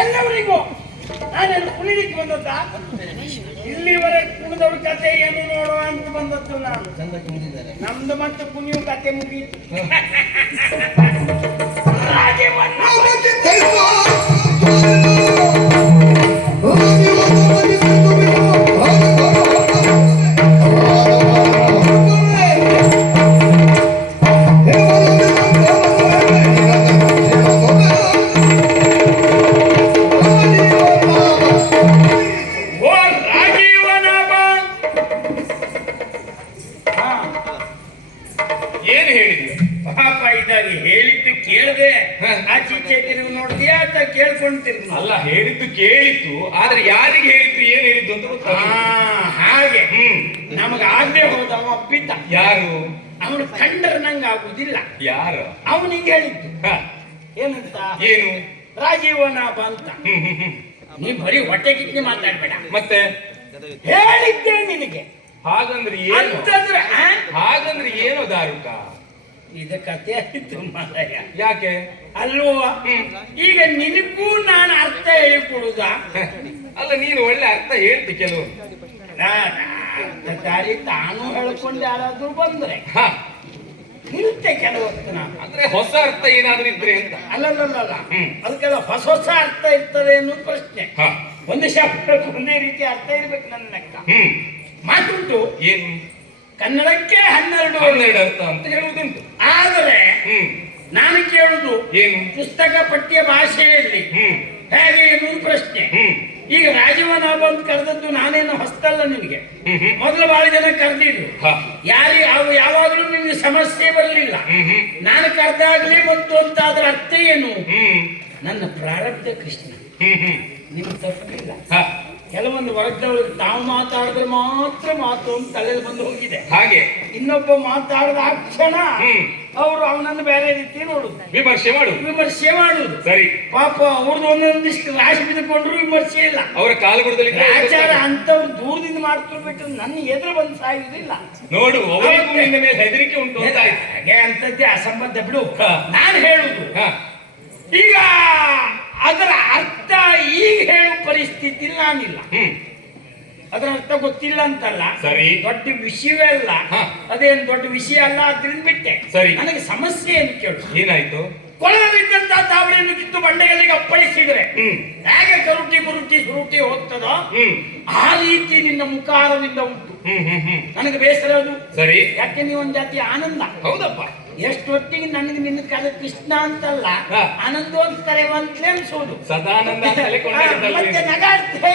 ಎಲ್ಲವರಿಗೂ ನಾನೆಲ್ಲ ಕುಣಿಲಿಕ್ಕೆ ಬಂದದ್ದ? ಇಲ್ಲಿವರೆಗೆ ಕುಣಿದವ್ರ ಕತೆ ಏನು ನೋಡುವ ಅಂತ ಬಂದದ್ದು ನಾನು. ನಮ್ದು ಮತ್ತೆ ಕುಣಿಯು ಕತೆ ಮುಗೀತು. ರಾಜೀವನ್ನ ಇದಾಗ ಹೇಳಿದ್ದು ಕೇಳದೆ ಆ ಆಚೀಚೆ ತಿರುಗಿ ನೋಡಿದ್ಯಾ ಅಂತ ಕೇಳ್ಕೊಂಡಿರ್ತೀನಿ ಅಲ್ಲ ಹೇಳಿದ್ದು ಕೇಳಿತ್ತು ಆದ್ರೆ ಯಾರಿಗೆ ಹೇಳಿದ್ದು ಏನ್ ಹೇಳಿದ್ದು ಅಂತ ಗೊತ್ತಾಗಿಲ್ಲ ಹಾಗೆ. ಹ್ಮ್. ನಮಗ ಆಗದೆ ಹೋದವ ಪಿತ್ತ ಯಾರು? ಅವನು ಕಂಡರೆ ನಂಗೆ ಆಗುದಿಲ್ಲ. ಯಾರು? ಅವನಿಗೆ ಹೇಳಿದ್ದು. ಹ, ಏನಂತ? ಏನು? ರಾಜೀವನಾಭ ಅಂತ ಹ್ಮ್ ಹ್ಮ್ ಹ್ಮ್. ನೀ ಬರೀ ಹೊಟ್ಟೆ ಕಿತ್ನೆ ಮಾತಾಡ್ಬೇಡ. ಮತ್ತೆ? ಹೇಳಿದ್ದೆ ನಿನಗೆ. ಹಾಗಂದ್ರೆ ಏನು? ಅಂತಂದ್ರೆ ಆ? ಹಾಗಂದ್ರೆ ಏನು ದಾರುಕ ಇದು ಕತೆ ಆಯ್ತು ಮಾರಾಯ. ಯಾಕೆ? ಅಲ್ವೋ? ಈಗ ನಿನಗೂ ನಾನು ಅರ್ಥ ಹೇಳಿಕೊಡುದ? ಅಲ್ಲ ನೀನು ಒಳ್ಳೆ ಅರ್ಥ ಹೇಳ್ತಿ ಕೆಲವು. ದಾರಿ ತಾನು ಹೇಳ್ಕೊಂಡು ಯಾರಾದ್ರೂ ಬಂದ್ರೆ. ಹ. ಕೆಲವು ಅಂದ್ರೆ ಹೊಸ ಅರ್ಥ ಏನಾದ್ರೂ ಇದ್ರೆ ಅಂತ. ಅಲ್ಲಲ್ಲಲ್ಲ. ಅದಕ್ಕೆಲ್ಲ ಹೊಸ ಹೊಸ ಅರ್ಥ ಇರ್ತದೆ ಅನ್ನೋದು ಪ್ರಶ್ನೆ. ಒಂದು ಶಬ್ದಕ್ಕೆ ಒಂದೇ ರೀತಿ ಅರ್ಥ ಇರ್ಬೇಕು ನನ್ನ ಲೆಕ್ಕ. ಮಾತುಂಟು. ಏನು? ಕನ್ನಡಕ್ಕೆ ಹನ್ನೆರಡು ಹನ್ನೆರಡು ಅರ್ಥ ಅಂತ ಹೇಳುವುದುಂಟು. ಆದರೆ ನಾನು ಕೇಳುದು ಏನು? ಪುಸ್ತಕ ಪಠ್ಯ ಭಾಷೆಯಲ್ಲಿ. ಹೇಗೆ ಎನ್ನುವುದು ಪ್ರಶ್ನೆ. ಈಗ ರಾಜೀವನ ಬಂದು ಕರೆದದ್ದು ನಾನೇನು ಹೊಸ್ತಲ್ಲ ನಿನಗೆ. ಮೊದಲು ಬಹಳ ಜನ ಕರೆದಿದ್ರು. ಯಾರಿ ಅವು ಯಾವಾಗಲೂ ನಿಮಗೆ ಸಮಸ್ಯೆ ಬರಲಿಲ್ಲ. ನಾನು ಕರೆದಾಗ್ಲೇ ಬಂತು ಅಂತ ಅದರ ಅರ್ಥ ಏನು? ನನ್ನ ಪ್ರಾರಬ್ಧ ಕೃಷ್ಣ. ನಿಮ್ಗೆ ತಪ್ಪಿಲ್ಲ ಕೆಲವೊಂದು ವರ್ಗದವರು ತಾವು ಮಾತಾಡಿದ್ರೆ ಮಾತ್ರ ಮಾತು ಅಂತ ತಲೆಯಲ್ಲಿ ಬಂದು ಹೋಗಿದೆ. ಹಾಗೆ. ಇನ್ನೊಬ್ಬ ಮಾತಾಡಿದ ಆ ಕ್ಷಣ. ಅವರು ಅವನನ್ನು ಬೇರೆ ರೀತಿ ನೋಡುದು. ವಿಮರ್ಶೆ ಮಾಡು ವಿಮರ್ಶೆ ಮಾಡುದು. ಸರಿ. ಪಾಪ ಅವ್ರದ್ದು ಒಂದೊಂದಿಷ್ಟು ರಾಶಿ ಬಿದ್ದುಕೊಂಡ್ರು ವಿಮರ್ಶೆ ಇಲ್ಲ. ಅವರ ಕಾಲುಗುಡದಲ್ಲಿ ಆಚಾರ ಅಂತವ್ರು ದೂರದಿಂದ ಮಾಡ್ತಾರೆ ಬಿಟ್ಟು ನನ್ನ ಎದುರು ಬಂದು ಸಾಯುವುದಿಲ್ಲ. ನೋಡು ಅವರಿಗೂ ನಿನ್ನ ಮೇಲೆ ಹೆದರಿಕೆ ಉಂಟು ಅಂತ ಹಾಗೆ ಅಂತದ್ದೇ ಅಸಂಬದ್ಧ ಬಿಡು. ನಾನು ಹೇಳುದು. ಈಗ ಅದರ ಅರ್ಥ ಈಗ ಹೇಳುವ ಪರಿಸ್ಥಿತಿ ನಾನಿಲ್ಲ. ಅದರ ಅರ್ಥ ಗೊತ್ತಿಲ್ಲ ಅಂತಲ್ಲ. ಸರಿ. ದೊಡ್ಡ ವಿಷಯವೇ ಅಲ್ಲ. ಅದೇನು ದೊಡ್ಡ ವಿಷಯ ಅಲ್ಲ ಅದ್ರಿಂದ ಬಿಟ್ಟೆ ಸರಿ. ನನಗೆ ಸಮಸ್ಯೆ ಏನು ಕೇಳು. ಏನಾಯ್ತು? ಕೊಳದಲ್ಲಿದ್ದಂತ ತಾವಳಿಯನ್ನು ಕಿತ್ತು ಬಂಡೆಗಳಿಗೆ ಅಪ್ಪಳಿಸಿದ್ರೆ ಹೇಗೆ ಕರುಟಿ ಮುರುಟಿ ಸುರುಟಿ ಹೋಗ್ತದೋ? ಆ ರೀತಿ ನಿನ್ನ ಮುಖಾರದಿಂದ ಉಂಟು. ನನಗೆ ಬೇಸರ ಅದು ಸರಿ. ಯಾಕೆ ನೀವು ಒಂದ್ ಜಾತಿ ಆನಂದ? ಹೌದಪ್ಪ. ಎಷ್ಟೊತ್ತಿಗೆ ನನಗೆ ನಿನ್ನ ಕಾಲದ ಕೃಷ್ಣ ಅಂತಲ್ಲ ಹಾ. ಆನಂದ ಅಂತ ಕರೆಯುವಂತಲೇ ಅನ್ಸೋದು ಸದಾನಂದ ಮತ್ತೆ? ನಗಾಡ್ತಾ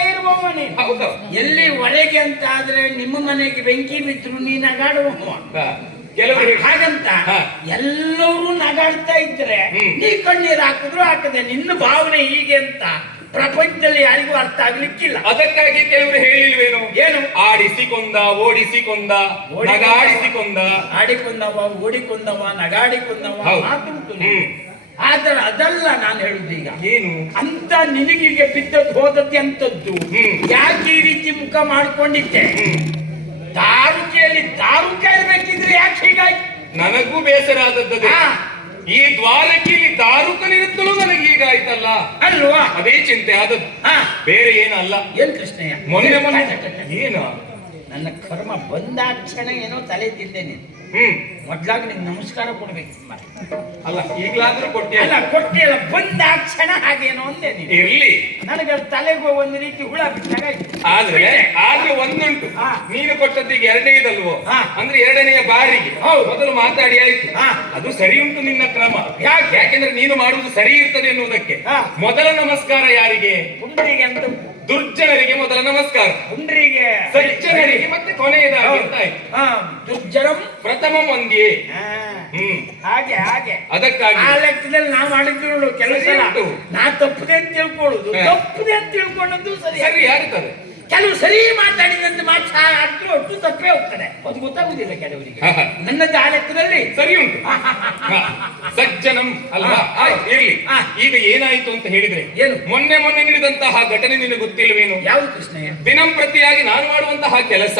ಹೌದು. ಎಲ್ಲಿ ಒಳಗೆ ಅಂತ ಆದ್ರೆ ನಿಮ್ಮ ಮನೆಗೆ ಬೆಂಕಿ ಬಿದ್ರು ನೀ ನಗಾಡುವ ಹಾಗಂತ ಎಲ್ಲರೂ ನಗಾಡ್ತಾ ಇದ್ರೆ ನೀ ಕಣ್ಣೀರು ಹಾಕಿದ್ರು ಹಾಕದೆ ನಿನ್ನ ಭಾವನೆ ಹೀಗೆ ಅಂತ ಪ್ರಪಂಚದಲ್ಲಿ ಯಾರಿಗೂ ಅರ್ಥ ಆಗ್ಲಿಕ್ಕಿಲ್ಲ. ಅದಕ್ಕಾಗಿ ಕೆಲವರು ಹೇಳಿಲ್ವೇನು? ಏನು? ಆಡಿಸಿ ಕೊಂದ ನಗಾಡಿಸಿಕೊಂದ. ಮಾತು ಆಡಿಕೊಂಡವ ಓಡಿಕೊಂಡವ ನಗಾಡಿಕೊಂಡವ. ಮಾತುಂಟು ಆದ್ರೆ ಅದಲ್ಲ ನಾನು ಹೇಳುದು ಈಗ ಏನು? ಅಂತ ನಿನಗೀಗ ಬಿದ್ದದ್ದು ಹೋದದ್ದೆ ಅಂತದ್ದು ಯಾಕೆ ಈ ರೀತಿ ಮುಖ ಮಾಡ್ಕೊಂಡಿದ್ದೆ? ತಾರುಕೆಯಲ್ಲಿ ದಾರುಕೆಯಲ್ಲಿ ಇರ್ಬೇಕಿದ್ರೆ ಯಾಕೆ ಹೀಗಾಯ್ತು ನನಗೂ ಬೇಸರ ಆದದ್ದದೇ. ಈ ದ್ವಾರಕೆಯಲ್ಲಿ ದಾರುಕನಿರುತ್ತಲೂ ನನಗೆ ಹೀಗಾಯ್ತಲ್ಲ? ಅಲ್ವಾ? ಅದೇ ಚಿಂತೆ ಆದದ್ದು. ಹಾ. ಬೇರೆ ಏನಲ್ಲ. ಏನ್ ಕೃಷ್ಣಯ್ಯ? ಮೊನ್ನೆ ಮೊನ್ನೆ ಏನು? ನನ್ನ ಕರ್ಮ ಬಂದಾಕ್ಷಣ ಏನೋ ತಲೆ ತಿಂದೆ ನೀನು. ಮೊದ್ಲಾಗ ನಿಮ್ಗೆ ನಮಸ್ಕಾರ ಕೊಡ್ಬೇಕು. ಅಲ್ಲ ಈಗಲಾದ್ರೂ ಕೊಟ್ಟೆ ಅಲ್ಲ ಕೊಟ್ಟಿಲ್ಲ ಬಂದ ಕ್ಷಣ ಹಾಗೇನೋ ಅಂದೆ ನೀನು ಇರ್ಲಿ ನನಗೆ ತಲೆಗೆ ಒಂದು ರೀತಿ ಹುಳ ಆದ್ರೆ ಆದ್ರೆ ಒಂದುಂಟು. ನೀನು ಕೊಟ್ಟದ್ದೀಗ ಎರಡನೇದಲ್ವೋ. ಅಂದ್ರೆ ಎರಡನೆಯ ಬಾರಿಗೆ. ಮೊದಲು ಮಾತಾಡಿ ಆಯ್ತು. ಅದು ಸರಿ ಉಂಟು ನಿನ್ನ ಕ್ರಮ ಯಾಕೆ? ಯಾಕೆಂದ್ರೆ ನೀನು ಮಾಡುವುದು ಸರಿ ಇರ್ತದೆ ಎನ್ನುವುದಕ್ಕೆ. ಮೊದಲ ನಮಸ್ಕಾರ ಯಾರಿಗೆ ಅಂತ ದುರ್ಜನರಿಗೆ ಮೊದಲ ನಮಸ್ಕಾರ. ಹುಂಡ್ರಿಗೆ. ಸಜ್ಜನರಿಗೆ ಮತ್ತೆ ಕೊನೆಯದಾಗಿ ಅಂತ ಆಯ್ತು ಹಾ ದುರ್ಜನಂ. ಪ್ರಥಮ ಒಂದೇ ಹ್ಮ್. ಹಾಗೆ ಹಾಗೆ. ಅದಕ್ಕಾಗಿ. ಆ ಲೆಕ್ಕದಲ್ಲಿ ನಾ ಮಾಡಿದ್ರು ನೋಡು ಕೆಲಸ. ನಾ ತಪ್ಪದೆ ಅಂತ ತಿಳ್ಕೊಳ್ಳುದು. ತಪ್ಪದೆ ಅಂತ ತಿಳ್ಕೊಂಡದ್ದು ಸರಿ ಸರಿ ಆಗ್ತದೆ ಕೆಲವು ಸರಿ ಮಾತಾಡಿದಂತೆ ಮಾತಾಡಿದ್ರು ಒಟ್ಟು ತಪ್ಪೇ ಹೋಗ್ತಾರೆ ಅದು ಗೊತ್ತಾಗುದಿಲ್ಲ ಕೆಲವರಿಗೆ ನನ್ನ ಜಾಲಕದಲ್ಲಿ ಸರಿ ಉಂಟು ಸಜ್ಜನಂ ಅಲ್ವಾ ಇರ್ಲಿ. ಈಗ ಏನಾಯ್ತು ಅಂತ ಹೇಳಿದ್ರೆ ಏನು? ಮೊನ್ನೆ ಮೊನ್ನೆ ನಡೆದಂತಹ ಘಟನೆ ನಿನಗೆ ಗೊತ್ತಿಲ್ವೇನು ಯಾವುದು ಕೃಷ್ಣಯ್ಯ ದಿನಂಪ್ರತಿಯಾಗಿ ನಾನು ಮಾಡುವಂತಹ ಕೆಲಸ.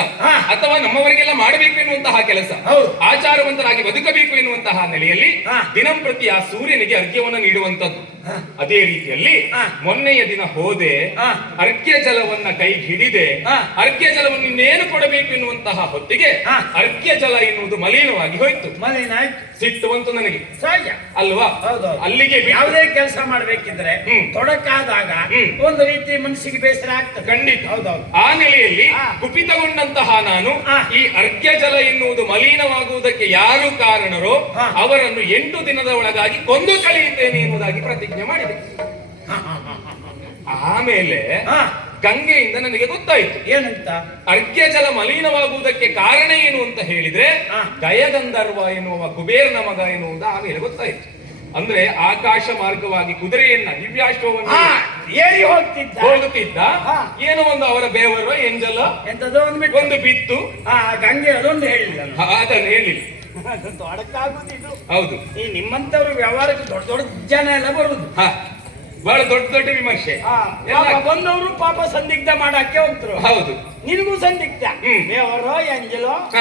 ಅಥವಾ ನಮ್ಮವರಿಗೆಲ್ಲ ಮಾಡಬೇಕು ಎನ್ನುವಂತಹ ಕೆಲಸ ಹೌದು. ಆಚಾರವಂತರಾಗಿ ಬದುಕಬೇಕು ಎನ್ನುವಂತಹ ನೆಲೆಯಲ್ಲಿ ದಿನಂ ದಿನಂಪ್ರತಿ ಆ ಸೂರ್ಯನಿಗೆ ಅರ್ಘ್ಯವನ್ನು ನೀಡುವಂತದ್ದು. ಅದೇ ರೀತಿಯಲ್ಲಿ. ಮೊನ್ನೆಯ ದಿನ ಹೋದೆ. ಅರ್ಘ್ಯ ಜಲವನ್ನ ಕೈ ಹಿಡಿದೆ ಹಾ. ಅರ್ಘ್ಯ ಜಲವನ್ನು ಇನ್ನೇನು ಕೊಡಬೇಕು ಎನ್ನುವಂತಹ ಹೊತ್ತಿಗೆ ಹಾ. ಅರ್ಘ್ಯ ಜಲ ಎನ್ನುವುದು ಮಲೀನವಾಗಿ ಹೋಯ್ತು ಮಲೀನ ಸಿಟ್ಟು ಬಂತು ನನಗೆ ಸಹಜ ಅಲ್ವಾ ಹೌದೌದು. ಅಲ್ಲಿಗೆ ಯಾವುದೇ ಕೆಲಸ ಮಾಡಬೇಕಿದ್ರೆ ತೊಡಕಾದಾಗ. ಒಂದು ರೀತಿ ಮನಸ್ಸಿಗೆ ಬೇಸರ ಆಗ್ತದೆ ಖಂಡಿತ ಹೌದೌದು ಆ ನೆಲೆಯಲ್ಲಿ. ಕುಪಿತಗೊಂಡಂತಹ ನಾನು. ಈ ಅರ್ಘ್ಯ ಜಲ ಎನ್ನುವುದು ಮಲೀನವಾಗುವುದಕ್ಕೆ ಯಾರು ಕಾರಣರೋ. ಅವರನ್ನು ಎಂಟು ದಿನದ ಒಳಗಾಗಿ ಕೊಂದು ಕಳೆಯುತ್ತೇನೆ ಎನ್ನುವುದಾಗಿ ಪ್ರತಿಜ್ಞೆ ಮಾಡಿದೆ ಆಮೇಲೆ ಗಂಗೆಯಿಂದ ನನಗೆ ಗೊತ್ತಾಯ್ತು. ಏನಂತ? ಅರ್ಘ್ಯ ಜಲ ಮಲಿನವಾಗುವುದಕ್ಕೆ ಕಾರಣ ಏನು ಅಂತ ಹೇಳಿದ್ರೆ ದಯಗಂಧರ್ವ ಗಯಗಂಧರ್ವ ಎನ್ನುವ ಕುಬೇರನ ಮಗ ಎನ್ನುವುದು ಆಮೇಲೆ ಗೊತ್ತಾಯ್ತು. ಅಂದ್ರೆ ಆಕಾಶ ಮಾರ್ಗವಾಗಿ ಕುದುರೆಯನ್ನ ದಿವ್ಯಾಶ್ವವನ್ನು ಏರಿ ಹೋಗ್ತಿದ್ದ. ಹೋಗುತ್ತಿದ್ದ. ಏನೋ ಒಂದು ಅವರ ಬೇವರು ಎಂಜಲ ಎಂತದೋ ಒಂದು ಒಂದು ಬಿತ್ತು. ಗಂಗೆ ಅದೊಂದು ಹೇಳಿಲ್ಲ ಅದನ್ನು ಹೇಳಿಲ್ಲ. ಹೌದು. ಈ ನಿಮ್ಮಂತವ್ರ ವ್ಯವಹಾರಕ್ಕೆ ದೊಡ್ಡ ದೊಡ್ಡ ಜನ ಎಲ್ಲ ಬರುದು. ಹ. ಬಹಳ ದೊಡ್ಡ ದೊಡ್ಡ ವಿಮರ್ಶೆ. ಬಂದವರು ಪಾಪ ಸಂದಿಗ್ಧ ಮಾಡಕ್ಕೆ ಹೋಗ್ತರು. ಹೌದು. ನಿನಗೂ ಸಂದಿಗ್ಧ. ದೇವರೋ ಎಂಜಲೋ